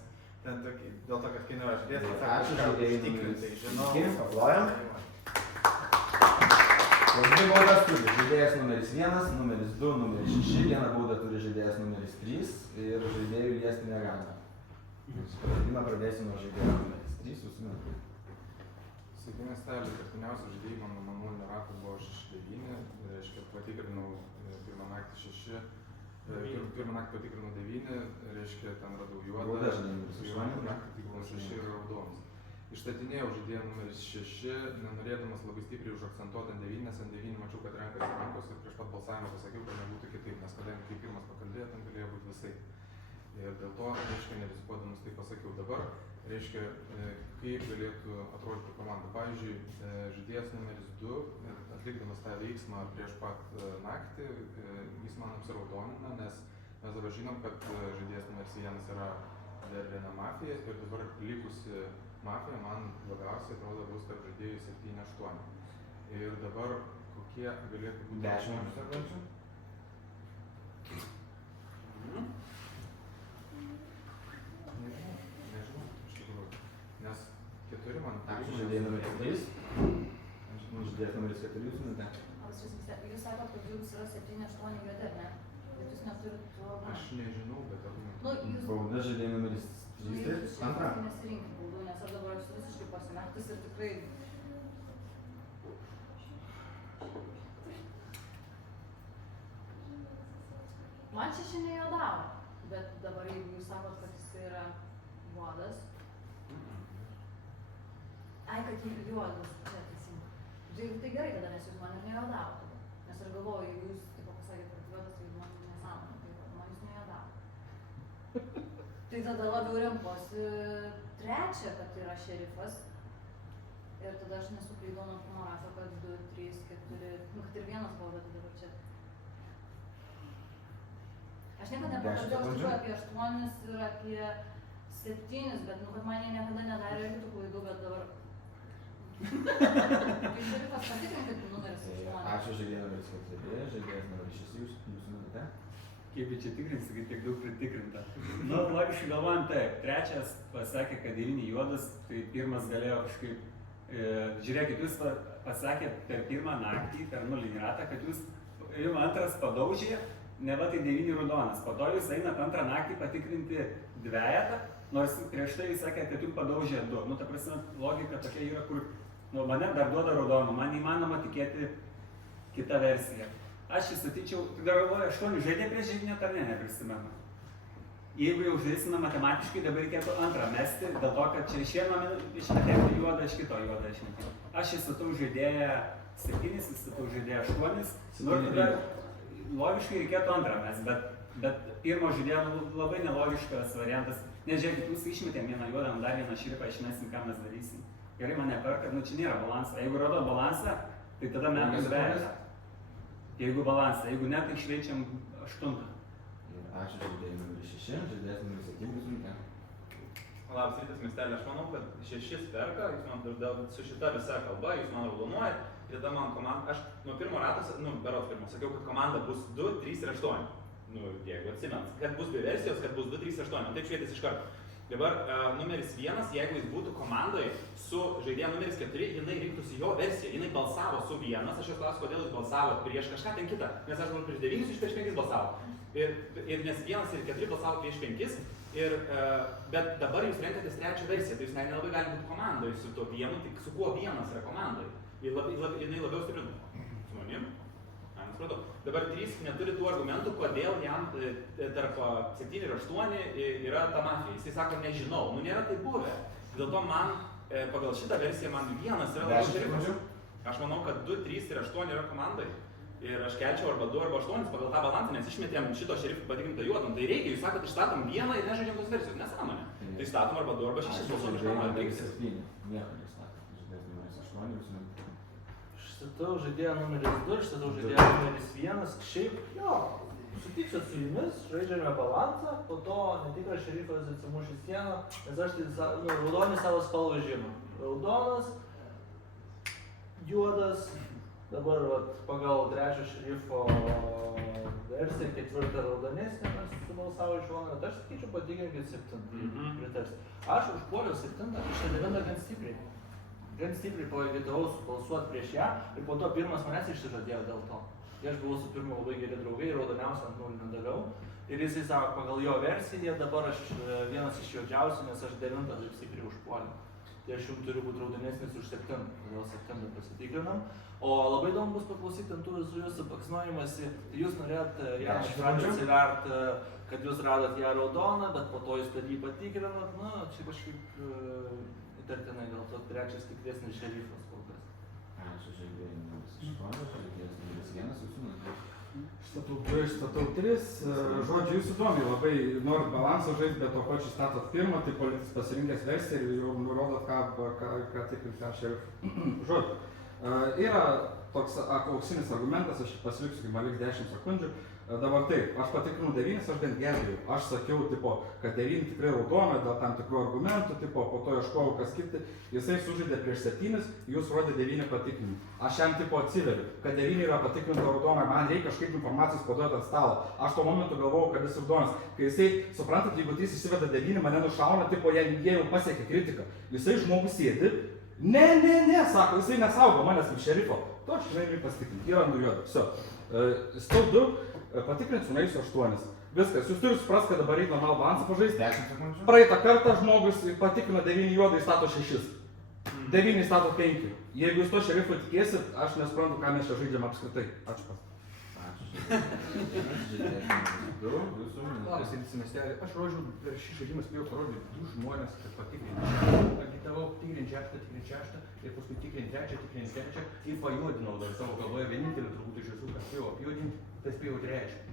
ten tokį, dėl to, kad kainuoja žydės, Ačiū žaidėjai užtikrintai, žinau. Paplojam. Už 2 baudas turi žaidėjas numeris 1, numeris 2, numeris 6, vieną baudą turi žaidėjas numeris 3 ir žaidėjų liesti negalima. Pažaidimą pradėsim nuo žaidėjo numeris 3, jūsų metu. Sveiki miestelį, artimiausias žaidėjai mano manuolinio rato buvo 6-9, reiškia patikrinau pirmą naktį 6, pirmą naktį patikrinau 9, reiškia ten radau juodą, Bauda žaidėjai numeris 8. pirmą naktį tikrinau 6 ir raudonas. Išstatinėjau žaidėją numeris 6, nenorėdamas labai stipriai užakcentuoti ant 9, nes ant 9 mačiau, kad renkasi rankos ir prieš pat balsavimą pasakiau, kad nebūtų kitaip, nes kadangi kai pirmas pakalbėjo, ten galėjo būti visai. Ir dėl to, reiškia, nerizikuodamas tai pasakiau dabar, reiškia, kaip galėtų atrodyti komanda. Pavyzdžiui, žaidėjas numeris 2, atlikdamas tą veiksmą prieš pat naktį, jis man apsiraudonina, nes mes dabar žinom, kad žaidėjas numeris 1 yra dar viena mafija ir dabar likusi mafija man labiausiai atrodo bus tarp žaidėjų 7-8. Ir dabar kokie galėtų būti 10 sekundžių. Nežinau, iš tikrųjų. Nes 4 man... Ačiū žaidėjai numeris 3. Žaidėjas numeris 4 jūsų minutė. Jūs sakot, kad jums yra 7-8 juodi, ne? Bet jūs neturit to... Aš nežinau, bet ar ne. Nu, jūs... Bauda žaidėjai numeris 3, antra. Nesirinkit baudų, nes aš dabar esu visiškai pasimetus ir tikrai... Man 6 nejuodavo, bet dabar jeigu jūs sakot, kad jis yra juodas... Ai, kad jį juodas, čia teisingai. Tai gerai tada, nes jūs man ir nejuodavo. Nes aš galvoju, jeigu jūs tipo pasakėt, kad juodas, tai man nesąmonė, tai man jūs nejuodavo. Tai tada labiau renkuosi 3, kad yra šerifas. Ir tada aš nesuklydau nuo pirmo rato, kad 2, 3, 4, nu kad ir vienas buvo, bet dabar čia. Aš niekada nepakalbėjau iš tikrųjų apie 8 ir apie 7, bet nu kad man jie niekada nedarė irgi tų klaidų, bet dabar... Tai šerifas patikrinkit numeris 8. Ačiū žaidėjai numeris 4, žaidėjas numeris 6 jūsų minutė. Kaip čia tikrinsi, kai tiek daug pritikrinta. Nu, logiškai galvojant taip, 3 pasakė, kad 9 juodas, tai pirmas galėjo kažkaip... Žiūrėkit, jūs pasakėt per pirmą naktį, per nulinį ratą, kad jūs jums antras padaužė, neva tai 9 raudonas. Po to jūs einat antrą naktį patikrinti 2, nors prieš tai jūs sakėt, kad jums padaužė 2. Nu, ta prasme, logika tokia yra, kur nu, mane dar duoda raudonų, man įmanoma tikėti kitą versiją. Aš įstatyčiau, dar galvoju, 8 žaidė prieš 9 ar ne, neprisimenu. Jeigu jau žaisime matematiškai, dabar reikėtų antrą mesti, dėl to, kad čia iš vieno išmetėti juodą, iš kito juodą išmetėti. Aš įstatau žaidėją 7, įstatau žaidėją 8, nu ir tada logiškai reikėtų antrą mesti, bet pirmo žaidėjo labai nelogiškas variantas. Nes žiūrėkit, jūs išmetėm vieną juodą, dar vieną šrifą išmesim, ką mes darysim. Gerai, mane perkat, nu čia nėra balansą. Jeigu rodo balansą, tai tada metus vėjas. Jeigu balansą, jeigu ne, tai išveičiam 8. Ačiū žaidėjai numeris 6, žaidėjas numeris 7 jūsų minutė. Labas rytas miestelė, aš manau, kad 6 perka, jūs man su šita visa kalba, jūs man raudonuojat, ir tada man komanda, aš nuo pirmo ratos, nu, berods pirmo, sakiau, kad komanda bus 2, 3 ir 8. Nu, jeigu atsimens, kad bus 2 versijos, kad bus 2, 3 ir 8, taip švietės iš karto. Dabar numeris 1, jeigu jis būtų komandoje su žaidėja numeris 4, jinai rinktųsi jo versiją, jinai balsavo su 1, aš jos klausiu, kodėl jūs balsavo prieš kažką ten kitą, nes aš prieš 9, iš prieš 5 balsavo. Ir nes 1 ir 4 balsavo prieš 5, bet dabar jūs renkatės 3 versiją, tai jūs nelabai gali būti komandoje su tuo 1, tik su kuo 1 yra komandoje. Jinai labiau stiprinu su manim. Supratau. Dabar 3 neturi tų argumentų, kodėl jam tarp 7 ir 8 yra ta mafija. Jisai sako, nežinau, nu nėra tai buvę. Dėl to man, pagal šitą versiją, man 1 yra labiau šerifas. Aš manau, kad 2, 3 ir 8 yra komandai. Ir aš kelčiau arba 2 arba 8 pagal tą balansą, nes išmetėm šito šerifų patikrintą juodą. Tai reikia, jūs sakot, išstatom 1 ir nežaidžiam tos versijos. Nesąmonė. Tai statom arba 2 arba 6. Ačiū žaidėjai numeris 7, nieko nestatom. Žaidėjas numeris 8 jūsų minutė. Štatau žaidėją numeris 2, štatau žaidėją numeris 1, šiaip jo, sutiksiu su jumis, žaidžiame balansą, po to netikras šerifas atsimuš į sieną, nes aš tai raudonį savo spalvą žinau. Raudonas, juodas, dabar vat, pagal trečio šerifo versiją, ketvirtą raudonesnį, mes subalsavo iš Jono, tai aš sakyčiau, patikrinkit 7. Pritars. Aš užpuoliau 7, aš 9 gan stipriai. Gan stipriai pavėgėtavau subalsuoti prieš ją ir po to pirmas manęs išsižadėjo dėl to. Tai aš buvau su pirmu labai geri draugai, raudoniausią ant nulinio daliau. Ir jisai sako, pagal jo versiją dabar aš vienas iš juodžiausių, nes aš 9 taip stipriai užpuoliau. Tai aš jums turiu būti raudonesnis už 7, todėl 7 pasitikrinam. O labai įdomu bus paklausyti ant tų visų jūsų baksnojimasi. Tai jūs norėjot ją atsivert, kad jūs radot ją raudoną, bet po to jūs dar jį patikrinot. Na, čia kažkaip įtartinai, dėl to trečias tikresnis šerifas kol kas. Ačiū žaidėjai numeris 8, žaidėjas numeris 1, jūsų numeris. Statau 2, statau 3. Žodžiu, jūs įdomiai labai norit balansą žaisti, bet to pačiu statot pirmą, tai politis pasirinkęs versiją ir jau nurodot, ką tikrint, ką šerifą. Žodžiu, yra toks auksinis argumentas, aš pasiliksiu, kai man liks 10 sekundžių. Dabar taip, aš patikrinu 9, aš bent gelbėjau. Aš sakiau, tipo, kad 9 tikrai raudona dėl tam tikrų argumentų, tipo, po to ieškojau, kas kiti. Jisai sužaidė prieš 7, jūs rodė 9 patikrinimų. Aš jam tipo atsiveriu, kad 9 yra patikrinta raudona, man reikia kažkaip informacijos paduoti ant stalo. Aš tuo momentu galvojau, kad jis raudonas. Kai jisai, suprantat, jeigu jis įsiveda 9, mane nušauna, tipo, jie jau pasiekė kritiką. Jisai žmogus sėdi, ne, sako, jisai nesaugo manęs kaip šerifo. To aš žinai pasitikrinti, yra nujuoda. Viso. Stau 2. Patikrinsiu, nueisiu 8. Viskas, jūs turite suprasti, kad dabar reikia normalų balansą pažaisti. 10 sekundžių. Praeitą kartą žmogus patikrino 9 juodai, stato 6. 9 stato 5. Jeigu jūs to šerifo tikėsit, aš nesuprantu, ką mes čia žaidžiam apskritai. Ačiū pas. Ačiū žaidėjas numeris 2, jūsų Labas, numeris. Rytis miestelį. Aš rodžiau per šį žaidimą spėjau parodyti 2 žmonės, kad patikrinti. Agitavau tikrinti 6 ir paskui tikrinti 3 ir pajuodinau dar savo galvoje. Vienintelį turbūt iš visų, kad spėjau apjuodinti, tai spėjau 3.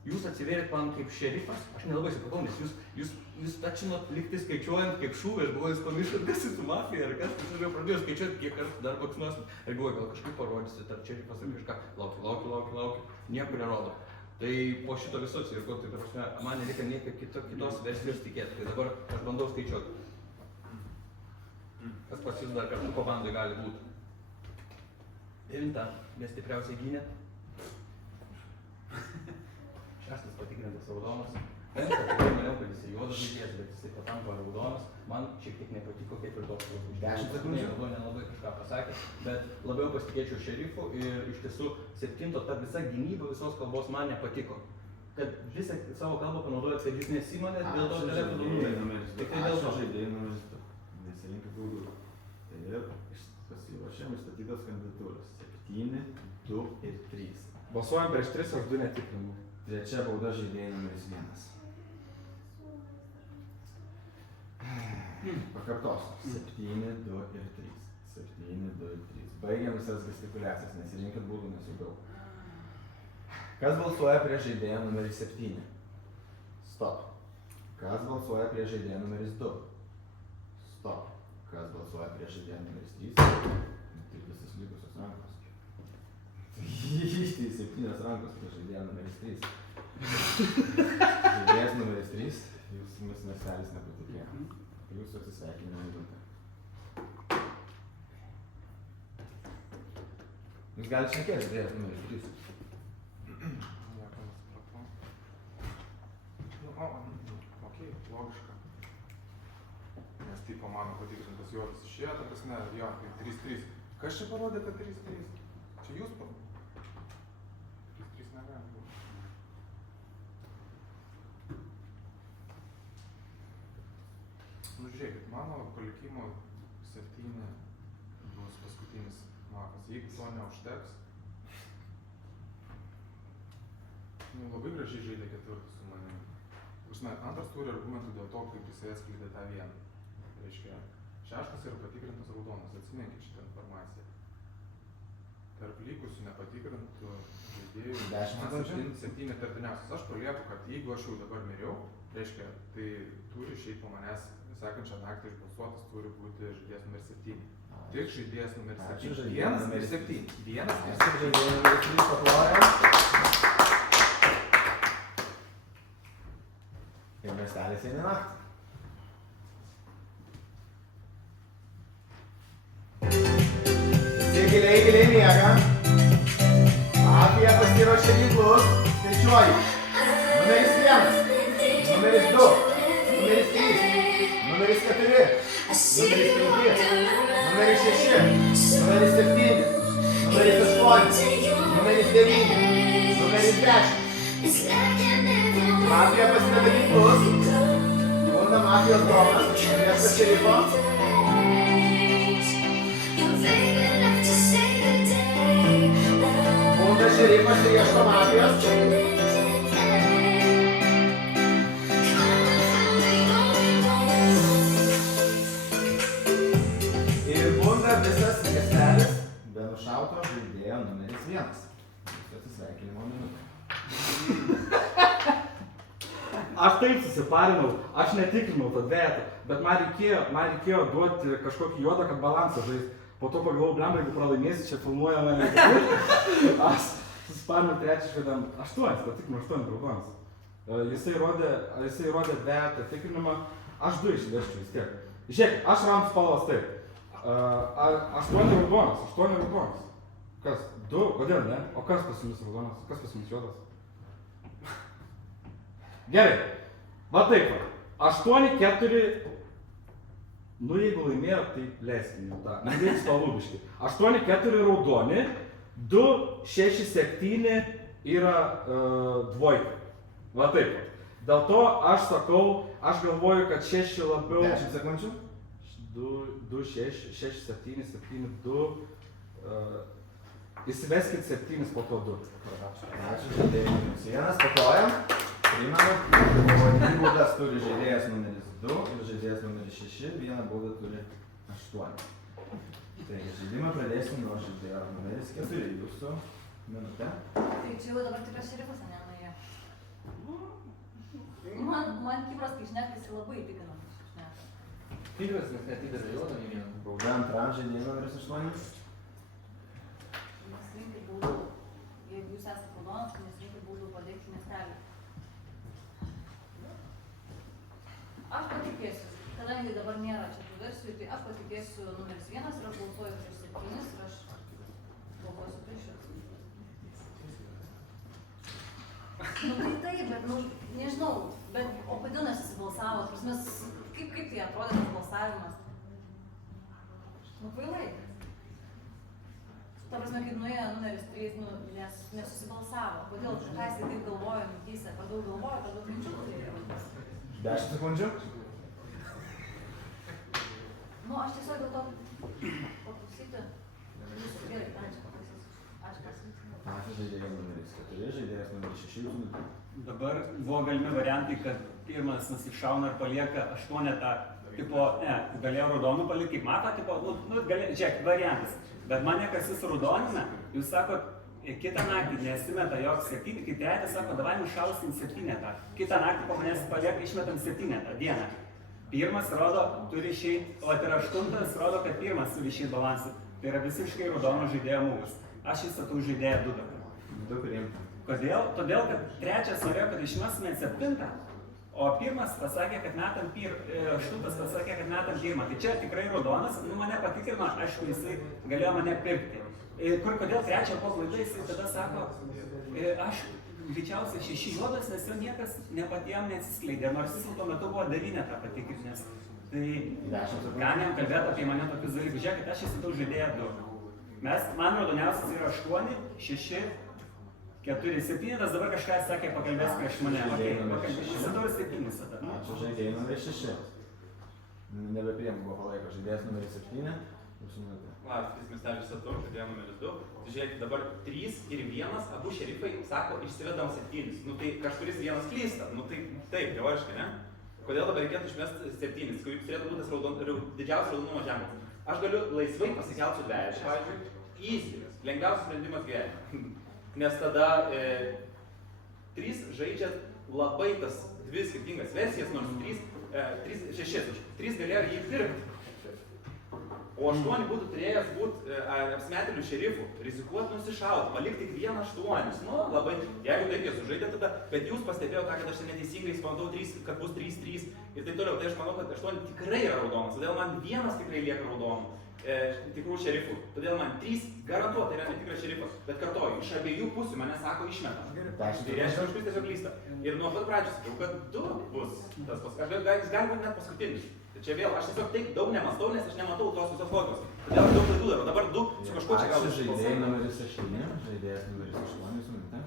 Jūs atsiverėt man kaip šerifas, aš nelabai supratau, nes jūs tačinot likti skaičiuojant kaip šūvį, aš buvau pamiršęs, kas su mafija ar kas, aš jau pradėjau skaičiuoti, kiek kartų dar baksnuosim. Ir galvoju, gal kažkaip parodysit, ar šerifas ar kažką, laukiu, nieko nerodo. Tai po šito viso cirko, tai prasme, man nereikia niekaip kitos versijos tikėti, tai dabar aš bandau skaičiuoti. Kas pas jūs dar kartu komandai gali būti? 9, nes stipriausiai gynė. 6 patikrintas raudonas. 5 tikrai maniau, kad jisai juodas žaidėjas, bet jisai patampa raudonas. Man šiek tiek nepatiko 4 raudonas. 10 sekundžių. Nelabai kažką pasakė, bet labiau pasitikėčiau šerifu ir iš tiesų 7 ta visa gynyba visos kalbos man nepatiko. Kad visą savo kalbą panaudojot, kad jis nesimonė dėl to telefono numerio. Tik tai dėl to. Žaidėjai numeris 2. Nesirinkit daugiau. Ir pasiruošėm išstatytas kandidatūras. 7, 2 ir 3. Balsuojam prieš 3, aš 2 netikrinau. Trečia bauda žaidėjai numeris 1. Pakartosiu. 7, 2 ir 3. 7, 2 ir 3. Baigiam visas gestikuliacijas, nesirinkit būdų, nes jau daug. Kas balsuoja prieš žaidėją numeris 7? Stop. Kas balsuoja prieš žaidėją numeris 2? Stop. Kas balsuoja prieš žaidėją numeris 3? Tai visas likusios rankos. Tai 7 rankos prieš žaidėją numeris 3. Žaidėjas numeris 3, jūs mus miestelis nepatikėjo. Jūsų atsisveikinimo įdunka. Jūs galite šnekėti žaidėjas numeris 3. Nieko nesupratau. Okei, logiška. Nes tipo mano patikrintas juodas išėjo, ta prasme, jo, tai 3-3. Kas čia parodė, kad 3-3? Čia jūs parodė? 3-3 negali būti. Nu žiūrėkit, mano palikimo 7 bus paskutinis makas. Jeigu to neužteks, labai gražiai žaidė 4 su manimi. Antras turi argumentų dėl to, kaip jisai atskleidė tą vieną. Reiškia, 6 yra patikrintas raudonas, atsiminkit šitą informaciją. Tarp likusių nepatikrintų žaidėjų 7 tarpiniausias. Aš palieku, kad jeigu aš jau dabar miriau, reiškia, tai turi išeiti po manęs sekančią naktį išbalsuotas, turi būti žaidėjas numeris 7. Tik žaidėjas numeris 7. 1 ir 7. 1 ir 7. Žaidėjas numeris 3 paploja. Ir miestelis eina naktį. Visi giliai miega. Mafija pasiruošė ginklus. Skaičiuoju. Numeris 1, numeris 2, numeris 3, numeris 4, numeris 5, numeris 6, numeris 7, numeris 8, numeris 9, numeris 10. Mafija pasideda ginklus. Būna mafijos dronas, miesto šerifo. Būna šerifas ir ieško mafijos. Ir būna visas miestelis be nušauto žaidėjo numeris 1. Atsisveikinimo minutė. Aš taip susiparinau, aš netikrinau tą dvejetą, bet man reikėjo duoti kažkokį juodą, kad balansą žaist. Po to pagalvojau, blemba, jeigu pralaimėsi, čia filmuoja mane. Aš susiparinau 3 išvedam 8, patikrinau 8 raudonas. Jisai rodė dvejetą tikrinimą, aš 2 išveščiau vis tiek. Žiūrėk, aš ram spalvas taip. 8 raudonas. Kas? 2? Kodėl ne? O kas pas jumis raudonas? Kas pas jumis juodas? Gerai, va taip va. 8-4, nu jeigu laimėjo, tai leiskim jau tą. Nereiks palūbiškai. 8-4 raudoni, 2-6-7 yra dvojka. Va taip va. Dėl to aš sakau, aš galvoju, kad 6 labiau... 10 sekundžių. 2-6-7-7-2... Įsiveskit 7 po to 2. Ačiū žaidėjai numeris 1, pakojam. Primenu, pavadinį baudas turi žaidėjas numeris 2 ir žaidėjas numeris 6, vieną baudą turi 8. Taigi žaidimą pradėsim nuo žaidėjo numeris 4, jūsų minutė. Tai čia jau dabar tikras šerifas, ne, nuėjo. Man Kipras, kai šneka, jis labai įtikino. Tikras, nes netidavė juodą nei vieną. Bauda antram žaidėjui numeris 8. Nesirinkit baudų. Jeigu jūs esate raudonas, tai nesirinkit baudų, padėkite miestelį. Aš patikėsiu, kadangi dabar nėra čia tų versijų, tai aš patikėsiu numeris 1 ir aš balsuoju prieš 7 ir aš balsuosiu prieš jūs. Nu tai taip, bet, nu, nežinau, bet o kodėl nesusibalsavo? Prasme, kaip tai atrodė tas balsavimas? Nu kvailai. Ta prasme, kaip nuėjo numeris 3, nu, nesusibalsavo. Kodėl? Ką jisai taip galvojo mintyse? Per daug galvojo, per daug minčių turėjo. 10 sekundžių. Nu, aš tiesiog dėl to paklausyti. Gerai, ačiū paklausysiu. Ačiū paklausysiu. Ačiū žaidėjai numeris 4, žaidėjas numeris 6, jūsų minutė. Dabar buvo galimi variantai, kad pirmas nusišauna ar palieka 8 tą, tipo, ne, galėjo raudonų palikti, kaip mato, tipo, nu, žiūrėk, variantas. Bet mane, kas jūs raudonina, jūs sakot, kitą naktį nesimeta joks 7, kai trečias sako, davai nušausim 7. Kitą naktį po manęs palieka, išmetam 7 dieną. Pirmas rodo, turi išeiti, o tai 8 rodo, kad pirmas turi išeiti balansą. Tai yra visiškai raudono žaidėjo mūvas. Aš įstatau žaidėją 2 dabar. 2 priimti. Kodėl? Todėl, kad trečias norėjo, kad išmestumėt 7, o pirmas pasakė, kad metam 8 pasakė, kad metam 1. Tai čia tikrai raudonas, nu mane patikrino, aišku, jisai galėjo mane pirkti. Kodėl trečio po klaida, jisai tada sako, aš greičiausiai 6 juodas, nes jo niekas nepatiem neatsiskleidė, nors jis tuo metu buvo 9 patikrinęs. Tai galim kalbėti apie mane tokius dalykus. Žiūrėkit, aš įstatau žaidėją 2. Man raudoniausias yra 8, 6, 4, 7, tas dabar kažkas sakė, pakalbės prieš mane. Įstatau 7 tada. Ačiū žaidėjai numeris 6. Nebepriemu buvo palaiko žaidėjas numeris 7. Jūsų minutė. Latvijos miestelis įstatau žaidėją numeris 2. Žiūrėkit, dabar 3 ir 1, abu šerifai sako, išsivedam 7. Nu tai kažkuris vienas klysta. Nu tai taip, teoriškai, ne? Kodėl dabar reikėtų išmesti 7, kuris turėtų būti tas didžiausias raudonumo ženklas? Aš galiu laisvai pasikelti su dvejetu, pavyzdžiui, easy, lengviausias sprendimas gyvenime. Nes tada 3 žaidžia labai tas 2 skirtingas versijas, nors 3 galėjo jį pirkti. O O 8 būtų turėjęs būti apsmetėlių šerifų, rizikuoti nusišauti, palikti tik 1-8. Nu, labai, jeigu taip jie sužaidė tada, bet jūs pastebėjote, kad aš neteisingai spantau, kad bus 3-3 ir taip toliau. Tai aš manau, kad 8 tikrai yra raudonas, todėl man 1 tikrai lieka raudonų. Tikrų šerifų. Todėl man 3 garantuotai yra netikras šerifas. Bet kartoju, iš abiejų pusių mane sako išmeta. Tai reiškia, aš tiesiog klysta. Ir nuo pat pradžios sakiau, kad 2 bus tas paskutinis. Jis gali būti net paskutinis. Tai čia vėl, aš tiesiog taip daug nemastau, nes aš nematau tos visos logikos. Todėl aš daug klaidų darau. Dabar 2 su kažkuo čia gal žaidėjai numeris 8, žaidėjas numeris 8, jūsų minutė.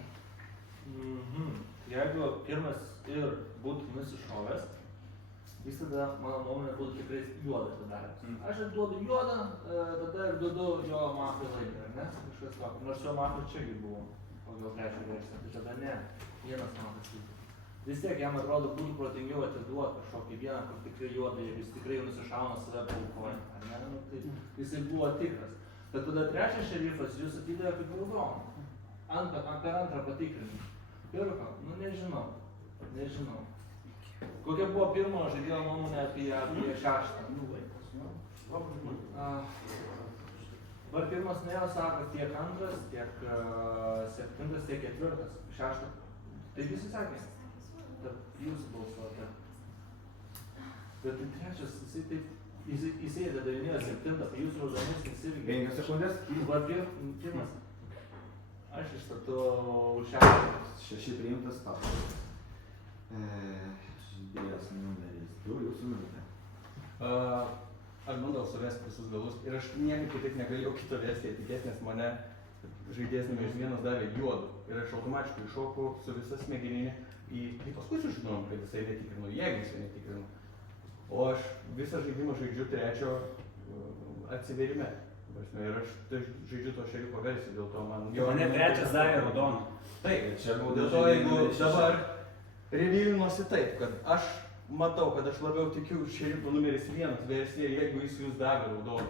Jeigu pirmas ir būtų nusišovęs, jis tada, mano nuomonė, būtų tikrai juodas padaręs. Aš duodu juodą, tada ir duodu jo mafijai laimį, ar ne? Kažkas tokio. Nors jo mafija čia irgi buvo pagal 3 versiją, tai tada ne, vienas mafijas lygiai. Vis tiek jam atrodo būtų protingiau atiduoti kažkokį vieną, kur tikrai juodą, jeigu jis tikrai nusišauna save paukoja, ar ne? Nu, tai jisai buvo tikras. Bet tada 3 šerifas jūs atidavė kaip raudoną. Per antrą patikrinimą. Pirko? Nu nežinau. Kokia buvo pirmo žaidėjo nuomonė apie 6? Dabar pirmas Neo sako tiek 2, tiek 7, tiek 4, 6. Tai visi sakė, kad jūs balsuote. Bet tai 3, jisai davinėjo 7, tai jūs raudonis nesivykė. 5 sekundės. Dabar pirmas. Aš išstatau 6. 6 priimtas, paprastas. Žaidėjas numeris 2, jūsų minutė. Aš bandau suvesti visus galus ir aš niekaip kitaip negalėjau kito versiją tikėti, nes mane žaidėjas numeris 1 davė juodu. Ir aš automatiškai iššokau su visa smegeninė į paskui sužinom, kad jisai netikrino, jeigu jisai netikrino. O aš visą žaidimą žaidžiu 3 atsiverime. Ir aš žaidžiu to šerifo versiją, dėl to man... Jo, mane 3 davė raudoną. Taip, dėl to jeigu dabar revylinuosi taip, kad aš matau, kad aš labiau tikiu šerifo numeris 1 versiją, jeigu jis jūs davė raudoną.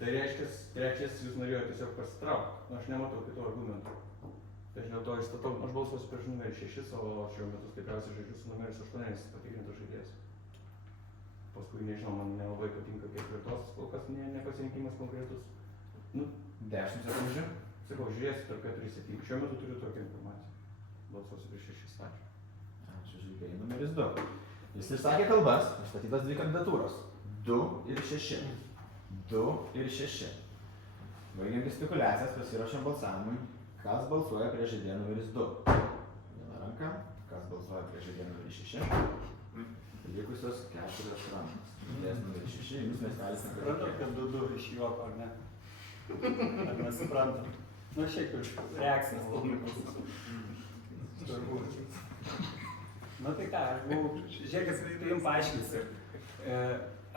Tai reiškia, 3 jūs norėjote tiesiog pasitraukti. Aš nematau kitų argumentų. Tai aš dėl to įstatau, aš balsuosiu prieš numerį 6, o šiuo metu tikriausiai žaidžiu su numeris 8, nes patikrintas žaidėjas. Paskui, nežinau, man nelabai patinka 4, kol kas nepasirinkimas konkretus. 10 sekundžių. Sakau, žiūrėsiu tarp 4-7. Šiuo metu turiu tokią informaciją. Balsuosiu prieš 6. Ačiū žaidėjai numeris 2. Jis išsakė kalbas, išstatytas 2 kandidatūros. 2 ir 6. 2 ir 6. Baigiam gestikuliacijas, pasiruošiam balsavimui. Kas balsuoja prieš žaidėją numeris 2? Viena ranka. Kas balsuoja prieš žaidėją numeris 6? Likusios 4 rankos. Žaidėjas numeris 6, jums miestelis Suprantu, kad 2 iš juoko, ar ne? Ar nesuprantu? Nu, šiaip iš reakcijos publikos. Turbūt. Nu tai ką, aš buvau, žiūrėkit, tai jums paaiškinsiu.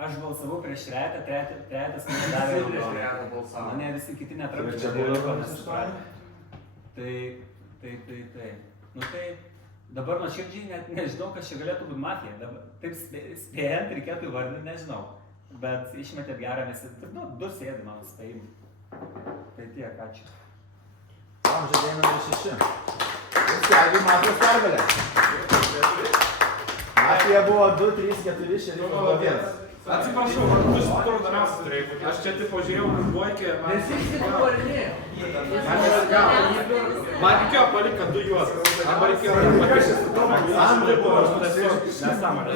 Aš balsavau prieš tretas mane davė raudoną. Mane visi kiti netraukė, dėl nesupratė. Tai. Nu tai, dabar nuoširdžiai net nežinau, kas čia galėtų būti mafija. Taip spėjant reikėtų įvardinti, nežinau. Bet išmetėt gerą, nes nu, 2 sėdi mano spėjimui. Tai tiek, ačiū. Žaidėjai numeris 6. Ir skelbiu mafijos pergalę. Mafija buvo 2, 3, 4, šerifo buvo 1. Atsiprašau, man bus raudoniausias turėjo būti. Aš čia tipo žiūrėjau ant Boikį, Nes jis tik varinėjo. man reikėjo palikti, kad 2 juos. Arba reikėjo palikti. Andrė buvo Nesąmonė.